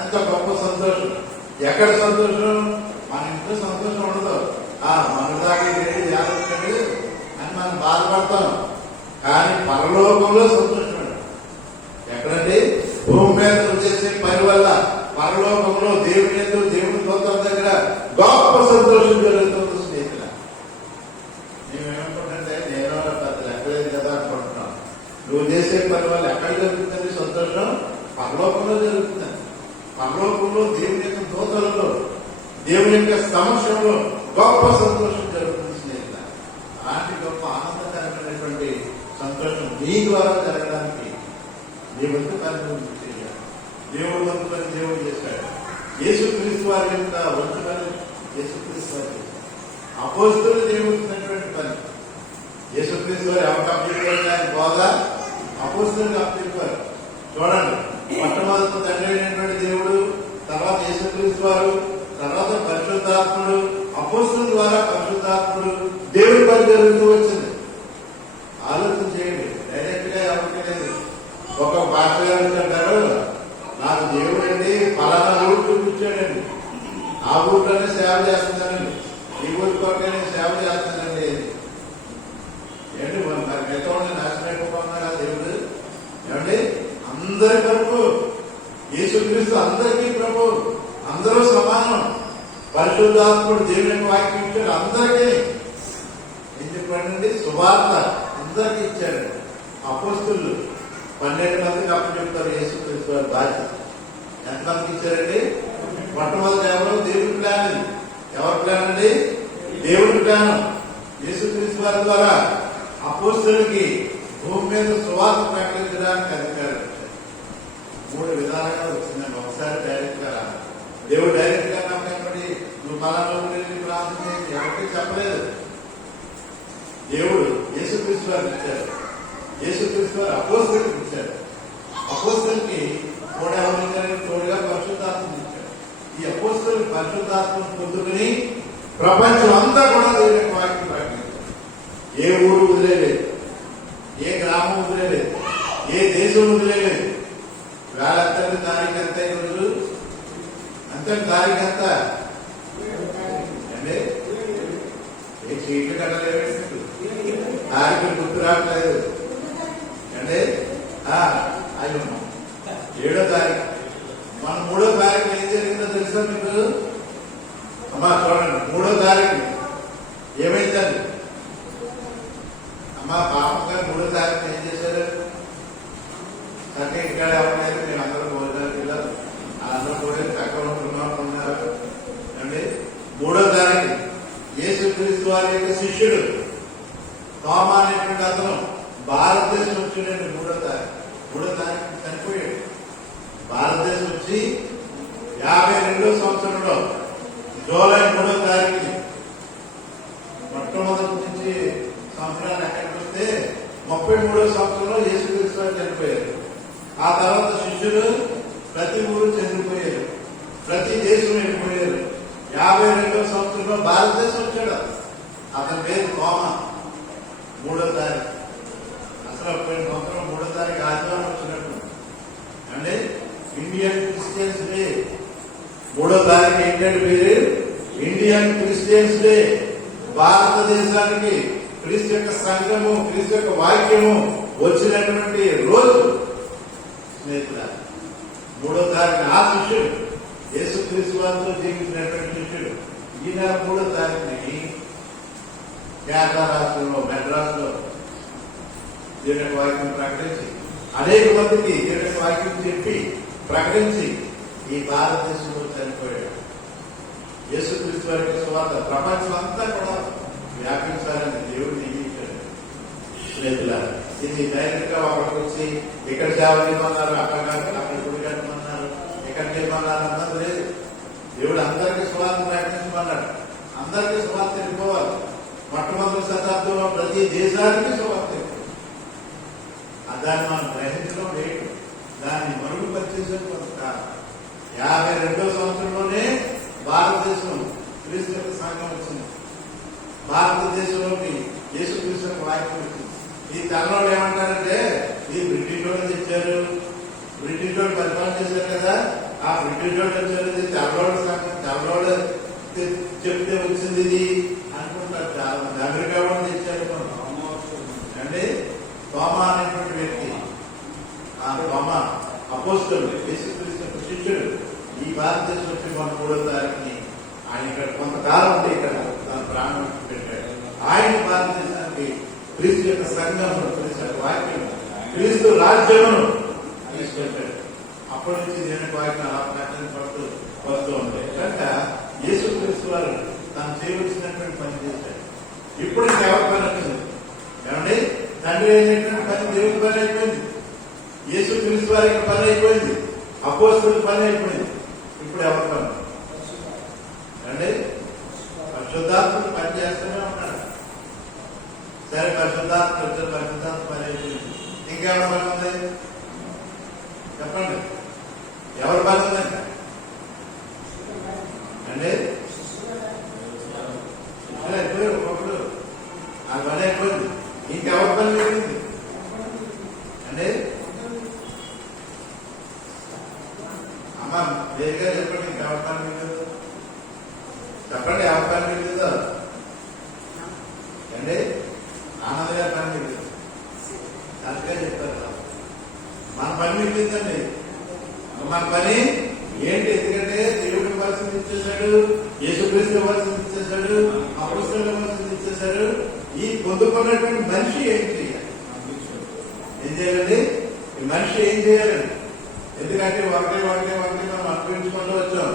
ఎంత గొప్ప సంతోషం. ఎక్కడ సంతోషం? మన ఇంట్లో సంతోషం ఉండదు. మన దాకా జాగ్రత్త అని మనం బాధపడతాం. కానీ పరలోకంలో సంతోషం ఎక్కడండి? భూమి మీద చేసే పని వల్ల పరలోకంలో దేవుని యందు, దేవుని దూతల దగ్గర గొప్ప సంతోషం జరుగుతుంది. స్నేహితుల, మేమేమనుకుంటే నేను పెద్ద లెక్కలేదు కదా అనుకుంటున్నాం. నువ్వు చేసే పని వల్ల ఎక్కడ జరుగుతుంది సంతోషం? పరలోకంలో జరుగుతుంది. పరలోకంలో దేవుని యొక్క దూతలలో, దేవుని యొక్క సమక్షంలో గొప్ప సంతోషం జరుగుతుంది. స్నేహితుల, అలాంటి గొప్ప ఆనందకరమైనటువంటి సంతోషం నీ ద్వారా జరగడానికి నీ వంతు పని చేయాలి. దేవుడు వంతు పని దేవుడు చేశాడు. యేసుక్రీస్తు వారి యొక్క వంతు పని యేసుక్రీస్తు వారి అపోస్తులు దేవుడినటువంటి పని. యేసుక్రీస్తు వారు ఎవరికి అప్పచెప్పారు? ఆయన బోధ అపోస్తులకు అప్పచెప్పారు. చూడండి, మొట్టమొదటి తండ్రి అయినటువంటి దేవుడు, తర్వాత యేసుక్రీస్తు వారు, తర్వాత పరిశుద్ధాత్ముడు, అపోస్తుల ద్వారా పరిశుద్ధాత్ముడు దేవుడి పని జరుగుతూ వచ్చింది. ఆలోచన చేయండి. డైరెక్ట్ గా ఎవరికి లేదు. ఒక భాష గారు అంటారు, నాకు దేవుడు అండి ఫలానా ఊరు చూపించాడండి, ఆ ఊర్లోనే సేవ చేస్తున్నానండి, ఈ దేవుడి కొరకే నేను సేవ చేస్తానండి. ఏంటి మరి మిగతా నాశనం అయిపోతున్నాడు ఆ దేవుడు? ఏమండి అందరి కొరకు యేసుక్రీస్తు అందరికీ ప్రభు, అందరూ సమానం. పరిశుద్ధాత్ముడు దేవుని వాక్యం ఇచ్చాడు అందరికీ. ఏం చెప్పండి? సువార్త అందరికీ ఇచ్చాడు. అపోస్తులు 12 మందికి అప్పుడు చెప్తారు యేసుక్రీస్తు వారి బాధ్యత. ఎంతమందికి ఇచ్చారండి? మొట్టమొదటి ఎవరు? దేవుడి ప్లాన్. ఎవరి ప్లాన్ అండి? దేవుడి ప్లాన్. యేసుక్రీస్తు వారి ద్వారా అపోస్తులకి భూమి మీద సువార్త ప్రకటించడానికి అధికారం ఇచ్చారు. 3 విధాలుగా వచ్చిందండి. ఒకసారి డైరెక్ట్ గా దేవుడు డైరెక్ట్ గా నమ్మకం నువ్వు పలానా ప్రార్థన చేసి ఎవరికి చెప్పలేదు. దేవుడు యేసుక్రీస్తు వారికి ఇచ్చారు. యేసుక్రీస్తు వారు అపోస్తులకి ఇచ్చారు. అపోస్తులకి కూడా ఎవరు? తోడుగా పరిశుద్ధాత్మను ఇచ్చారు. ఈ అపోస్తులకి పరిశుద్ధాత్మను పొందుకుని ప్రపంచం అంతా కూడా దేవుని వాక్యం ప్రకటించారు. ఏ ఊరు వదిలేదు, ఏ గ్రామం వదిలేదు, ఏ దేశం వదిలేదు. వేళంతటి తారీఖు ఎంత రోజు అంతటి తారీఖు ఎంత అంటే ఏ చీట్లు కట్టలేదు, తారీఖులు గుర్తు రావట్లేదు అంటే. అయ్యో 7వ తారీఖు, మన 3వ తారీఖు ఏం జరిగిందో తెలుసా మీకు? అమ్మా చూడండి, 3వ తారీఖు ఏమైందండి? అమ్మా పాపం గారు 3వ తారీఖు ఏం చేశారు? అంటే ఇక్కడ ఎవరైతే మీరు అందరూ భోజనానికి వెళ్ళారు, అందరూ కూడా చక్కగా ఉన్నారు అండి. 3వ తారీఖు యేసుక్రీస్తు వారి యొక్క శిష్యుడు తోమా అనేటువంటి అతను భారతదేశం వచ్చిండండి. 3వ తారీఖు చనిపోయాడు. భారతదేశం వచ్చి 52వ సంవత్సరంలో జూలై 3వ తారీఖుని మొట్టమొదటి నుంచి సంవత్సరాలు ఎక్కడికి వస్తే 33వ సంవత్సరంలో యేసుక్రీస్తు వారు చనిపోయారు. ఆ తర్వాత శిష్యులు ప్రతి ఊరు చెందిపోయారు, ప్రతి దేశం వెళ్ళిపోయారు. 52వ సంవత్సరంలో భారతదేశం వచ్చాడు. అతని పేరు తోమా. 3వ తారీఖు అసలు పోయిన సంవత్సరం 3వ తారీఖు ఆదివారం వచ్చినట్టు అంటే ఇండియన్ క్రిస్టియన్స్ డే. 3వ తారీఖు ఏంటంటే పేరు ఇండియన్ క్రిస్టియన్స్ డే. భారతదేశానికి క్రీస్తు యొక్క సంఘము, క్రీస్తు యొక్క వాక్యము వచ్చినటువంటి రోజు స్నేహితుల. 3వ తారీఖు ఆ శిష్యుడు యేసుక్రీస్తు వారితో జీవించినటువంటి శిష్యుడు ఈ నెల 3వ తారీఖుని కేరళ రాష్ట్రంలో మెడ్రాస్ లో దేవుని వాక్యం ప్రకటించి అనేక మందికి దేవుని వాక్యం చెప్పి ప్రకటించి ఈ భారతదేశంలో చనిపోయాడు. యేసుక్రీస్తు వారికి సువార్త ప్రపంచం అంతా కూడా వ్యాపించాలని దేవుడు నియమించాడు. స్నేహితులారా, ఇది డైరెక్ట్ గా ఒకరికి వచ్చి ఇక్కడ సేవ చేయమన్నారు, అక్కడ గుడి కట్టమన్నారు, ఇక్కడ చేయమన్నారు అన్నది లేదు. దేవుడు అందరికీ సువార్త ప్రకటించమన్నాడు. అందరికీ సువార్త వెళ్ళిపోవాలి. మొట్టమొదటి శతాబ్దంలో ప్రతి దేశానికి సువార్త వెళ్ళిపోవాలి. దాన్ని మనం గ్రహించడం లేదు, దాన్ని మరుగుపరిచేసే కొంత 52వ సంవత్సరంలోనే భారతదేశం క్రీస్తు యొక్క సంఘం వచ్చింది. భారతదేశంలోకి యేసుక్రీస్తు యొక్క వాక్యం వచ్చింది. ఈ తరంలో ఏమంటారంటే ఈ బ్రిటిష్ వాళ్ళు తెచ్చారు, బ్రిటిష్ వాళ్ళు పరిపాలన చేశారు కదా, ఆ బ్రిటిష్ వాళ్ళు వచ్చారు, తెల్లవాడు సంఘం తెల్లవాడు చెప్తే వచ్చింది ఇది అనుకుంటారు. చాలా మంది అమెరికా వాళ్ళు తెచ్చారు అంటే. తోమా అనేటువంటి వ్యక్తి, ఆ తోమా అపోస్తలుడు యేసుక్రీస్తు శిష్యుడు ఈ భారతదేశం వచ్చి 3వ తారీఖుని ఆయన ఇక్కడ కొంతకాలం ఉంటే ఇక్కడ తన ప్రాణం పెట్టాడు. ఆయన భారతదేశానికి క్రీస్తు యొక్క సంఘమును, క్రీస్తు యొక్క వాక్యం, క్రీస్తు రాజ్యమును తీసుకొచ్చాడు. అప్పటి నుంచి దేవుని వాక్యం అలా ప్రకటించబడుతూ వస్తూ ఉంటాయి. కనుక యేసుక్రీస్తు వారు తాను చేయవలసినటువంటి పని చేశాడు. ఇప్పుడు ఎవరి పని వచ్చింది? ఏమండి, తండ్రి అయినటువంటి పని దేవుని పని అయిపోయింది, యేసుక్రీస్తు వారికి పని అయిపోయింది, అపోస్తలుల పని అయిపోయింది. ఇప్పుడు ఎవరి పని అంటే పరిశుద్ధాత్ముడు పని చేస్తూనే ఉన్నాడు. సరే పరిశుద్ధాత్మ పని అయిపోయింది. ఇంకెవరి పని ఉంది చెప్పండి? ఎవరి పని ఉందండి అంటే అయిపోయారు ఒకప్పుడు, ఆ పని అయిపోయింది. ఇంకెవరి పని మిగిలింది అంటే అమ్మ వేరుగా చెప్పండి. ఇంకెవరి పని మిగిలిందో చెప్పండి. ఎవరి పని మిగిలిందో ఇచ్చేసాడు, అపొస్తలుల ఇచ్చేసాడు. ఈ పొందుకున్నటువంటి మనిషి ఏం చేయాలి? ఏం చేయాలండి? ఈ మనిషి ఏం చేయాలండి? ఎందుకంటే ఒకటే మనం అర్పించుకుంటూ వచ్చాం.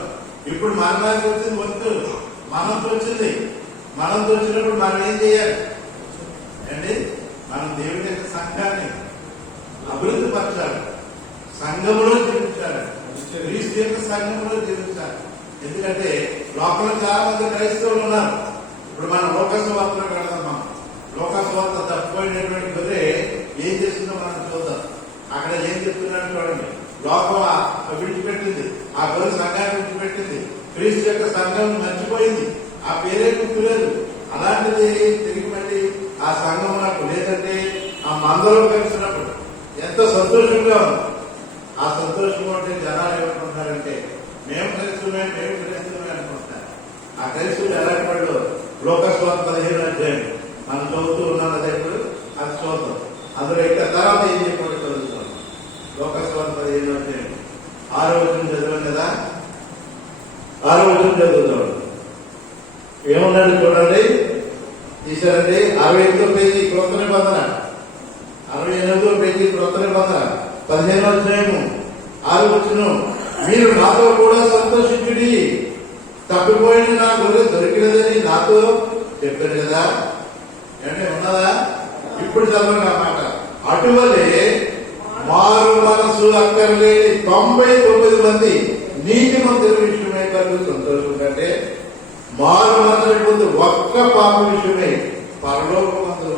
ఇప్పుడు మరణానికి వచ్చింది వంతు, మనంతో వచ్చింది. మనంతో వచ్చినప్పుడు మనం ఏం చేయాలి అండి? మనం దేవుడి యొక్క సంఘాన్ని అభివృద్ధి పరచాలి, సంఘంలో జీవించాలి, క్రీస్తు యొక్క సంఘంలో జీవించాలి. ఎందుకంటే లోకంలో చాలా మంది క్రైస్తవులు ఉన్నారు. ఇప్పుడు మనం లోకసువార్తలో వెళదాం. మనం లోకసువార్త తప్పిపోయినటువంటి బదులే ఏం చేస్తుందో మనం చూద్దాం. అక్కడ ఏం చెప్తున్నాడు చూడండి. లోకం విడిచిపెట్టింది, ఆ గొర్రె సంఘాన్ని విడిచిపెట్టింది, క్రీస్తు యొక్క సంఘం మర్చిపోయింది, ఆ పేరే గుర్తులేదు. అలాంటిది తిరిగి మళ్ళీ ఆ సంఘం నాకు లేదంటే ఆ మందలో కలిసినప్పుడు ఎంత సంతోషంగా ఉంది. ఆ సంతోషంగా ఉంటే జనాలు ఏమనుకుంటారంటే మేము క్రైస్తవులే అనుకుంటున్నారు. ఆ క్రైస్తవులు ఎలాంటి వాళ్ళు? లోకస్వార్త 15 అధ్యాయం మనం చదువుతూ ఉన్నాం కదా. ఇప్పుడు అది చూద్దాం. అందులో ఇక్కడ తర్వాత ఏం చెప్పాడు చదువుతాం. లోకస్వార్త 15 అధ్యాయం 6వ వచనం చదివాం కదా. 6వ వచనం చదువుతాం. ఏమన్నాడు చూడండి, తీసారండి. 68వ పేజీ క్రొత్త నిబంధన, 68వ పేజీ క్రొత్త నిబంధన 15వ అధ్యాయము 6వ వచనం. మీరు నాతో కూడా సంతోషించుడి, తప్పిపోయిన నా గొర్రె దొరికినదని నాతో చెప్పారు కదా. అంటే ఉన్నదా? ఇప్పుడు చదవండి ఆ మాట. అటువలే మారు మనసు అక్కర్లేని 99 మంది నీతిమంతుల విషయమే కలిగి సంతోషం కంటే మారు మనసు ముందు ఒక్క పాప విషయమే పరలోకమందు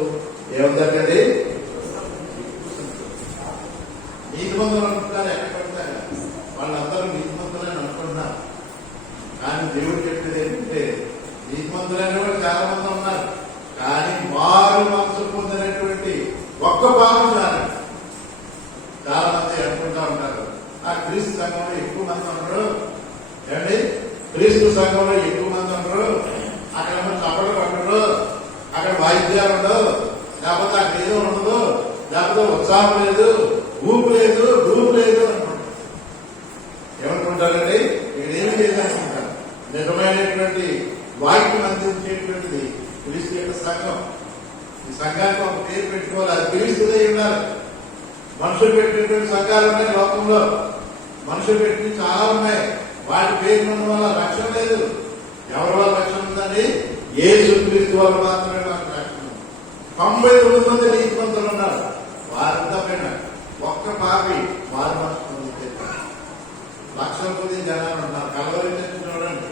ఏముందంటే నీతిమంతులు అనుకుంటారు. ఎక్కడ పడతారు? వాళ్ళందరూ నీతిమంతులని అనుకుంటున్నారు. కానీ దేవుడు చెప్పేది ఏంటంటే నీతిమంతులైన వాళ్ళు చాలా మంది ఉన్నారు, కానీ మారు మనసు పొందినటువంటి ఒక్క పాపం కాదు. చాలా మంది అనుకుంటా ఉంటారు ఆ క్రీస్తు సంఘంలో ఎక్కువ మంది ఉండరు ఏమండి, క్రీస్తు సంఘంలో ఎక్కువ మంది ఉండరు, అక్కడ చప్పట్లు పట్టరు, అక్కడ వాయిద్యాలు ఉండవు, లేకపోతే అక్కడ ఏదో ఉండదు, లేకపోతే ఉత్సాహం లేదు, ఊపు లేదు, గ్రూప్ లేదు అనుకుంటారు. ఏమనుకుంటారండి? ఇక్కడ ఏమి లేదనుకుంటారు. నిజమైనటువంటి వాక్యం అందించేటువంటిది క్రీస్తు యొక్క సంఘం. ఈ సంఘానికి ఒక పేరు పెట్టుకోవాలి, అది క్రీస్తుదే ఉండాలి. మనుషులు పెట్టినటువంటి సంఘాలు ఉన్నాయి లోకంలో, మనుషులు పెట్టిన చాలా ఉన్నాయి. వాటి పేరు ఉన్న వల్ల రక్షణ లేదు. ఎవరి వల్ల రక్షణ ఉందండి? యేసు క్రీస్తు వల్ల మాత్రమే మనకు రక్షణ. 99 మంది నీతిమంతులు ఉన్నారు, వారంతా పైన ఒక్క పాపి వారు మనసు పొందితే 1,00,000 కొద్ది జనాలు ఉన్నారు. కలవరి చర్చ చూడండి,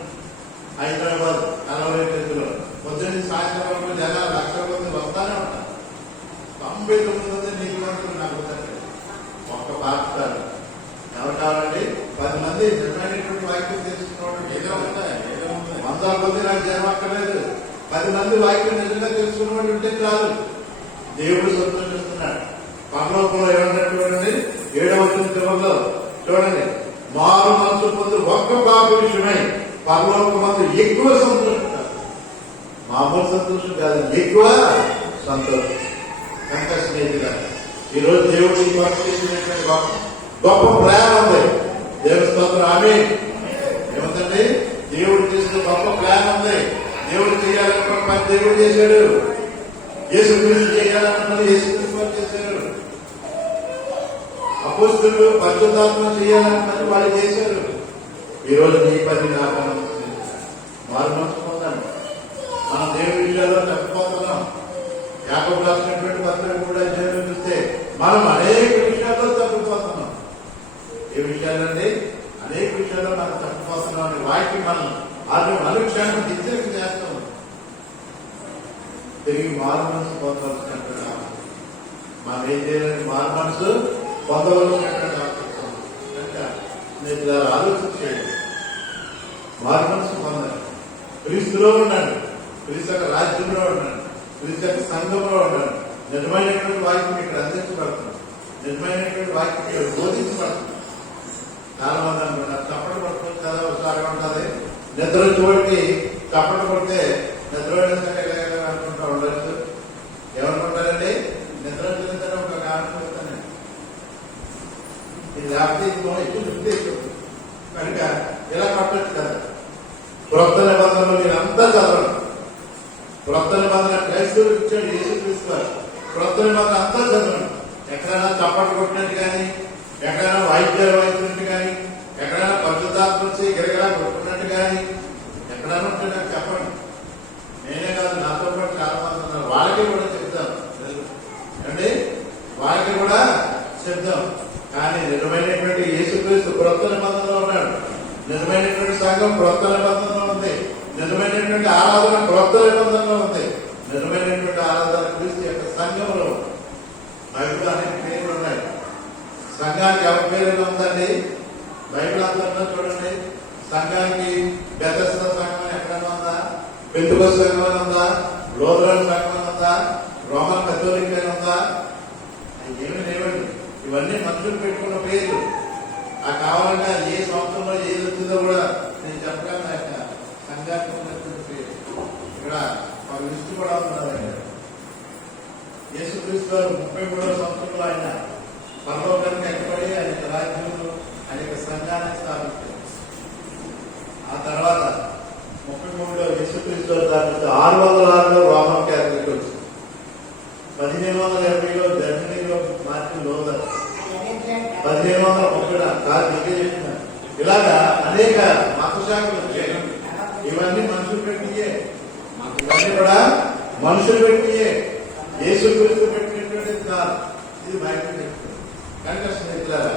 హైదరాబాద్ కలవరి చర్చలో పొద్దున్న సాయంత్రం వరకు జనాలు 1,00,000 మంది వస్తానే ఉంటారు. 99 మంది నీతిమంతులు నాకు ఒక్క పాపుతారు. ఎవరు కావాలండి? 10 మంది నిజమైనటువంటి వాక్యం తెలుసుకోవడం ఏదో ఉంటాయి. 100 మంది నాకు జనం అక్కర్లేదు. 10 మంది వాక్యం నిజంగా తెలుసుకున్నవాడు ఉంటే చాలు. దేవుడు సంతోషిస్తున్నాడు. పరలోకంలో ఏమన్నటువంటి 7వ చివరిలో చూడండి, మారు మనసు పొందు ఒక్క పాప విషయమై పరలోకమందు ఎక్కువ సంతోషిస్తారు. మామూలు సంతోషం కాదు, ఎక్కువ సంతోషం. కనుక స్నేహితులు, ఈరోజు దేవుడు ఈ వర్క్ చేసినటువంటి గొప్ప ప్లాన్ ఉంది. దేవుడి స్తోత్రం. ఆమేన్. ఏముందండి? దేవుడు చేసిన గొప్ప ప్లాన్ ఉంది. దేవుడు చేయాలనుకున్న పని దేవుడు చేశాడు. యేసుక్రీస్తు చేయాలనుకున్నది యేసుక్రీస్తు చేశాడు. అపొస్తలులు పరిశుద్ధాత్మ చేయాలనుకున్నది వాళ్ళు చేశారు. ఈరోజు నీ పని నా పని వారు మనసు పొందాను. మనం దేవుడి విషయాల్లో తప్పిపోతున్నాం. యాకోబు రాసినటువంటి పత్రిక కూడా చూస్తే మనం అనేక విషయాల్లో తప్పిపోతున్నాం. ఏ విషయాలండి? అనేక విషయాల్లో మనం తప్పిపోతున్నాం అని వాక్యం మనం అనుక్షణం హెచ్చరిక చేస్తాం. తిరిగి మారు మనసు పొందవలసినటువంటి మనం ఏం చేయాలని మారు మనసు పొందవలసినటువంటి ఆలోచన కనుక మీరు ఆలోచన చేయండి. మారు మనసు పొందండి, క్రీస్తులో ఉండండి, క్రీస్తు యొక్క రాజ్యంలో ఉండండి, క్రీస్తు యొక్క సంఘంలో ఉండండి. నిజమైనటువంటి వాక్యం ఇక్కడ అందించబడుతుంది, నిజమైనటువంటి వాక్యం ఇక్కడ బోధించబడుతుంది. చాలా మంది అనుకుంటారు చప్పట్లు పడుతుంది కదా ఒకసారి ఉంటుంది, నిద్ర చూడండి చప్పట్లు కొడితే నిద్ర అనుకుంటా ఉండొచ్చు. ఏమనుకుంటారండి? నిద్ర వచ్చిన ఒక కారణం చెప్తాను, ఇది లేకపోతే ఎక్కువ చెప్తే కనుక ఇలా పట్టచ్చు కదా. క్రొత్త నిబంధనలు మీరు అంతా చదవండి. క్రొత్త నిబంధన క్రైస్తవులు ఇచ్చాడు యేసుక్రీస్తు వారు. క్రొత్త నిబంధన అంతా చదవండి. ఎక్కడైనా చప్పట్లు కొట్టినట్టు కానీ, ఎక్కడైనా వాయిద్యాలు వాయించినట్టు కానీ, ఎక్కడైనా పరిశుద్ధాత్మ వచ్చి గిరగిరా కొట్టుకున్నట్టు కానీ ఎక్కడైనా ఉంటే నాకు చెప్పండి. నేనే కాదు, నాతో పాటు చాలా మంది ఉన్నారు, వాళ్ళకి కూడా చెప్తాం అండి, వాళ్ళకి కూడా చెప్తాం. కానీ నిజమైనటువంటి యేసుక్రీస్తు క్రొత్త నిబంధనలో ఉన్నాడు. నిజమైనటువంటి సంఘం క్రొత్త నిబంధనలో ఉంది. నిజమైనటువంటి ఆరాధన క్రొత్త నిబంధనలో ఉంది. నిజమైనటువంటి ఆరాధన క్రీస్తు యొక్క సంఘంలో బైబిల్ అనేక పేర్లు ఉన్నాయి. సంఘానికి ఎవరి పేరు ఉందండి? బైబిల్ అంతా చూడండి. సంఘానికి బెతెస్దా సంఘం అని ఎక్కడైనా ఉందా? పెంతెకొస్తు సంఘం అని ఉందా? లూథరన్ సంఘం అని ఉందా? రోమన్ కథోలిక్ అని ఉందా? ఏమి లేవండి. ఇవన్నీ మనుషులు పెట్టుకున్న పేర్లు. ఆ కావాలంటే ఏ సంవత్సరంలో ఏది వచ్చిందో కూడా నేను చెప్పగలను. సంఘానికి ఉన్నటువంటి పేరు ఇక్కడ ఒక లిస్టు కూడా ఉన్నదండి. యేసుక్రీస్తు గారు 33వ సంవత్సరంలో ఆయన పరలోకానికి ఎక్కబడి అనేక రాజ్యంలో అనేక సంఘాన్ని స్థాపించారు. ఆ తర్వాత 33లో యేసుక్రీస్తు గారు స్థాపిస్తే 606లో రోమన్ క్యాథలిక్ వచ్చింది. 1580లో జర్మనీలో మార్టిన్ లూథర్, 1530 కాదు చెప్పిన ఇలాగా అనేక మత శాఖలు వచ్చాయి. ఇవన్నీ మనుషులు పెట్టియే. ఇవన్నీ కూడా మనుషులు పెట్టియే, యేసుక్రీస్తు పెట్టినటువంటిది కాదు. ఇది బైబిల్ చెప్తుంది. కనుక స్నేహితులారా,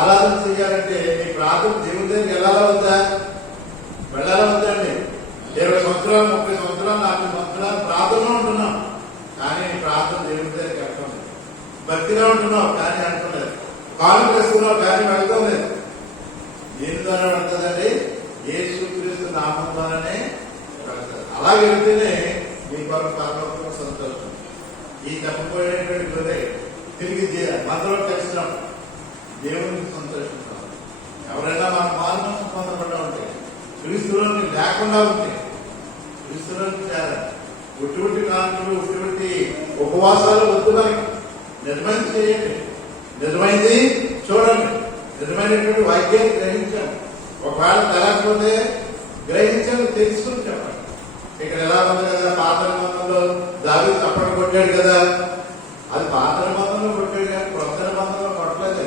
ఆరాధన చేయాలంటే మీ ప్రార్థన దేవుడి దగ్గరికి వెళ్ళాలా వద్దా? వెళ్ళాలా వద్దండి? 20 సంవత్సరాలు, 30 సంవత్సరాలు, 40 సంవత్సరాలు ప్రార్థనలో ఉంటున్నాం, కానీ ప్రార్థన దేవుడి దగ్గరికి వెళ్తాం. భక్తిగా ఉంటున్నావు కానీ అంటున్నారు, కాలు వేస్తున్నావు కానీ వెళ్తాం లేదు. దేని ద్వారా వెళ్తుందండి? యేసుక్రీస్తు నామం ద్వారానే వెళ్తారు. అలా వెళ్తేనే మీ కొరకు పరలోకంలో సంతోషం. ఈ తప్పిపోయినటువంటి గొర్రె తిరిగి మనలో కలిసినాం, దేవునికి సంతోషిస్తాం. ఎవరైనా మన మార్గం పొందకుండా ఉంటే, క్రీస్తులోని లేకుండా ఉంటే, క్రీస్తులోకి చేరాలి. ఉట్టి కానుకలు, ఉట్టి ఉపవాసాలు వద్దు. మనకి నిజమైంది చేయండి, నిజమైంది చూడండి, నిజమైనటువంటి వాక్యాన్ని గ్రహించాను. ఒకవేళ తెలకపోతే గ్రహించాను, తెలుసుకుని చెప్పండి. ఇక్కడ ఎలా ఉంది కదా, పాత నిబంధనలో దావీదు తప్పక కొట్టాడు కదా, అది పాత నిబంధనలో కొట్టాడు కానీ కొత్త నిబంధనలో కొట్టలేదు.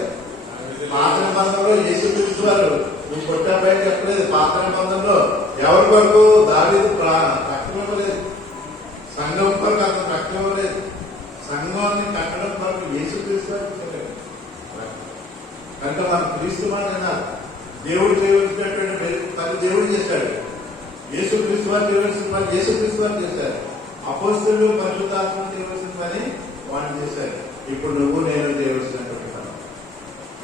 పాత నిబంధనలో యేసుక్రీస్తు వారు నువ్వు కొట్టాపై చెప్పలేదు. పాత నిబంధనలో ఎవరి వరకు దావీదు రక్తం ఇవ్వలేదు, సంఘం కొరకు అంత రక్తం ఇవ్వలేదు. సంఘాన్ని కట్టడం కొరకు యేసుక్రీస్తు వారు కనుక మన క్రీస్తు మాట దేవుడు చేయవలసినటువంటి పని దేవుడు చేశాడు. యేసుక్రీస్తు వారు చేయవలసిన పని యేసుక్రీస్తు వారు చేశారు. అపోస్తలులు పరిశుద్ధాత్మ చేయవలసిన పని వాళ్ళు చేశారు. ఇప్పుడు నువ్వు నేను చేయవలసినటువంటి పని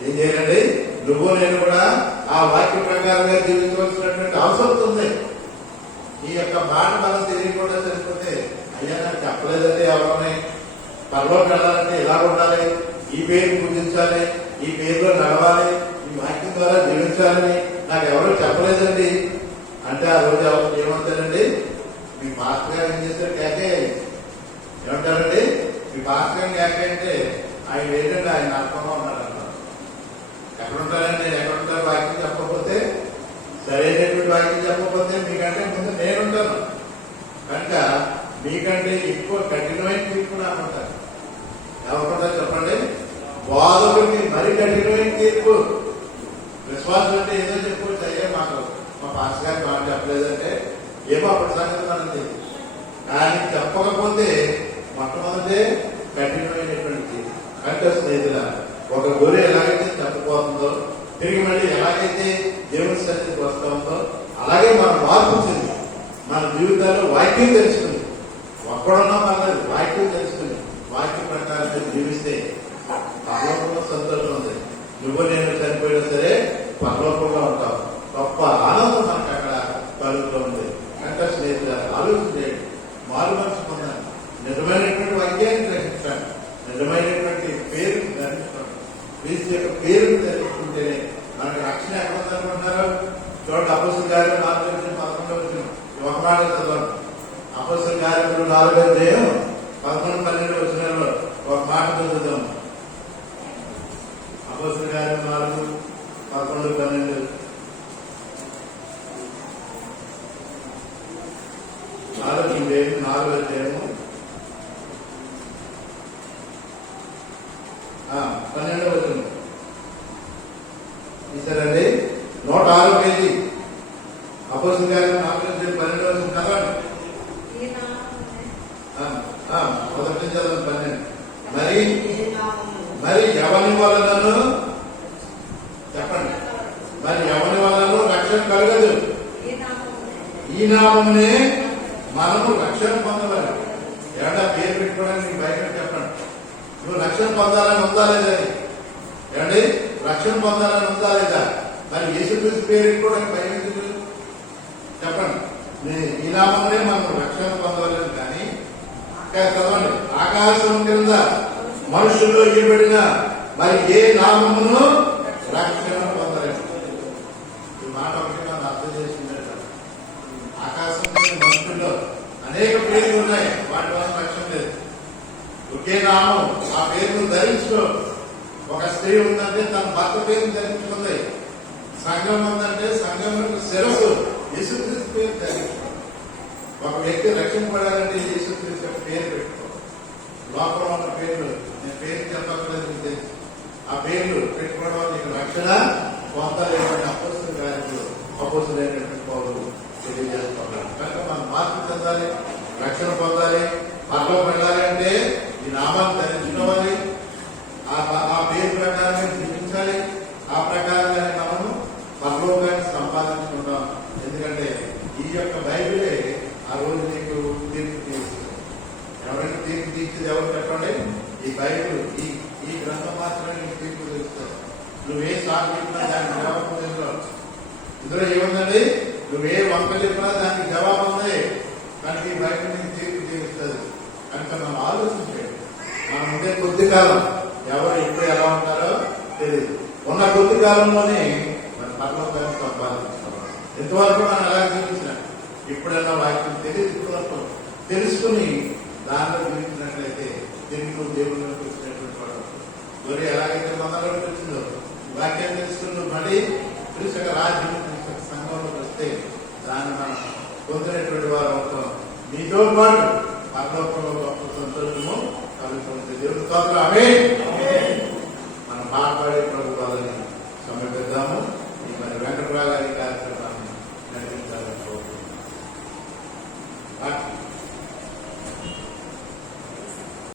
ఏం చేయాలండి? నువ్వు నేను కూడా ఆ వాక్య ప్రకారంగా జీవించవలసినటువంటి అవసరం ఉంది. ఈ యొక్క మాట మనం తెలియకుండా చనిపోతే, అయ్యా నాకు చెప్పలేదంటే ఎవరిని పరలోకి వెళ్ళాలంటే ఇలా ఉండాలి, ఈ పేరు పూజించాలి, ఈ పేరులో నడవాలి, ఈ వాక్యం ద్వారా జీవించాలని నాకు ఎవరు చెప్పలేదండి అంటే ఆ రోజు ఏమంటారండి? మీ పాస్టర్ గారు ఏం చేస్తారు? కేకే ఏమంటారండి? మీ పాస్టర్ గారిని కేకే అంటే ఆయన ఏంటంటే ఆయన నరకంగా ఉన్నాడు అన్నారు. ఎక్కడుంటారండి? నేను ఎక్కడుంటారు? వాక్యం చెప్పకపోతే, సరైనటువంటి వాక్యం చెప్పకపోతే మీకంటే ముందు నేనుంటాను. కనుక మీకంటే ఎక్కువ కఠినమైన తీర్పు నాకు ఉంటారు. ఎవరుంటారు చెప్పండి? బోధకుడికి మరి కఠినమైన తీర్పు. విశ్వాసం అంటే ఏదో చెప్పుకోవచ్చు, అయ్యే మాకు మా పాస్ గారికి మాట చెప్పలేదంటే ఏమో అప్పటి సంగతి మనం తెలియదు. కానీ చెప్పకపోతే మొట్టమొదటే కఠినమైనటువంటి తీర్పు. కనుక స్నేహితుల, ఒక గొర్రె ఎలాగైతే చెప్పబోతుందో, తిరిగి మళ్ళీ ఎలాగైతే దేవుని సన్నిధికి వస్తూ ఉందో, అలాగే మనం మార్పు చెంది మన జీవితాల్లో వాక్యం తెలుసుకుని, ఒక్కడున్నా పర్లేదు, వాక్యం తెలుసుకుని వాక్య ప్రకారం జీవిస్తే పరలోకంలో సంతోషం ఉంది. నువ్వు నేను చనిపోయినా సరే పరలోకంలో ఉంటావు. గొప్ప ఆనందం మనకు అక్కడ కలుగుతూ ఉంది. కనుక స్నేహితులు ఆలోచించండి, మారు మనసు పొందాలి, నిజమైనటువంటి వాక్యాన్ని గ్రహించాలి, నిజమైనటువంటి పేరుని ధరించుకోండి. క్రీస్తు యొక్క పేరుని ధరించుకుంటేనే మనకి రక్షణ ఎక్కడ ఉందనుకుంటున్నారు? చూడండి, అపోస్తలుల కార్యం 4:11 ఒక మాట చదవండి. అపోస్తలుల కార్యములు 4:11-12 ఒక మాట చదువుతాం. అపోస్తలుల కార్యం 4:11-12. ఆలోచన చేయండి. 4వ అధ్యాయము 12వ వచనం. సరేండి 106 పేజీ అపోస్తలుల కార్యాలు 4వ అధ్యాయం 12వ వచనం చదవండి. మొదటి నుంచి చదవండి 12. మరి ఎవరి వలనను చెప్పండి, మరి ఎవరి వలనను రక్షణ కలగదు. ఈ నామమునే మనము రక్షణ పొందవాలి. ఏడా పేరు పెట్టుకోవడానికి బయట చెప్పండి. నువ్వు రక్షణ పొందాలని ఉందా లేదా? ఏమండి రక్షణ పొందాలని ఉందా లేదా? మరి యేసుక్రీస్తు పేరు పెట్టుకోవడానికి భయం ఎందుకు చెప్పండి. ఈ నామమునే మనం రక్షణ పొందవాలని. కానీ చదవండి, ఆకాశం కింద మనుషుల్లో ఇవ్వబడిన మరి ఏ నామమును రక్షణ పొందలేదు. ఈ మాట ఒకటి మనం అర్థం చేసుకుంటే ఆకాశం కింద మనుషుల్లో అనేక పేర్లు ఉన్నాయి, వాటి వల్ల రక్షణ లేదు. ఒకే నామం, ఆ పేరును ధరించుకో. ఒక స్త్రీ ఉందంటే తన భర్త పేరును ధరించుకుంది. సంఘం ఉందంటే సంఘం శిరస్సు యేసుక్రీస్తు పేరు ధరించుకో. ఒక వ్యక్తి రక్షింపడాలంటే యేసుక్రీస్తు యొక్క పేరు పెట్టుకో. లోపల ఉన్న పేర్లు నేను పేరు చెప్పక్కర్లేదు, ఆ పేర్లు పెట్టుకోవడం వల్ల నీకు రక్షణ పొందాలేటువంటి అపోస్తలుల కార్యాలు అపోస్తలులైనటువంటి పౌలు తెలియజేస్తున్నాడు. కనుక మనం మార్పు చెందాలి, రక్షణ పొందాలి, పరలోకం వెళ్ళాలి అంటే ఈ నామాన్ని ధరించుకోవాలి. ఆ పేరు ప్రకారంగా జీవించాలి. ఆ ప్రకారంగా మనము పరలోకాన్ని సంపాదించుకుంటాం. ఎందుకంటే ఈ యొక్క బైబిలే ఆ రోజు నీకు తీర్పు తీరుస్తుంది. ఎవరైనా తీర్పు తీర్చేది ఎవరు చెప్పండి? ఈ బైబిల్, ఈ గ్రంథం మాత్రమే నీకు తీర్పు తీరుస్తుంది. నువ్వే సాగు చెప్పినా దానికి జవాబు లేదు. ఇందులో ఏముందండి? నువ్వే వంక చెప్పినా దానికి జవాబు ఉంది. కనుక ఈ బైబిల్ నీకు తీర్పు తీరుస్తుంది. కనుక మనం ఆలోచించండి. మనం ఉండే కొద్ది కాలం ఎవరు ఎప్పుడు ఎలా ఉంటారో తెలియదు. ఉన్న కొద్ది కాలంలోనే మన పరలోకాన్ని సంపాదించుకోవాలి. ఎంతవరకు మనం ఎలా జీవించినాం ఇప్పుడన్నా వాక్యం తెలుసుకుని దానిలో జీవించినట్లయితే తిరిగి దేవుళ్ళకి వచ్చినటువంటి వాడు. గొర్రె ఎలాగైతే మందలోకి వచ్చిందో వాక్యం తెలుసుకుని మళ్ళీ తెలుసక రాజ్యం సంఘంలోకి వస్తే దాన్ని మనం పొందినటువంటి వారు అవుతాం. మీతో పాటు పరలోకంలో గొప్ప సంతోషము కలుగుతుంది. దేవుడి స్తోత్రం. ఆమేన్.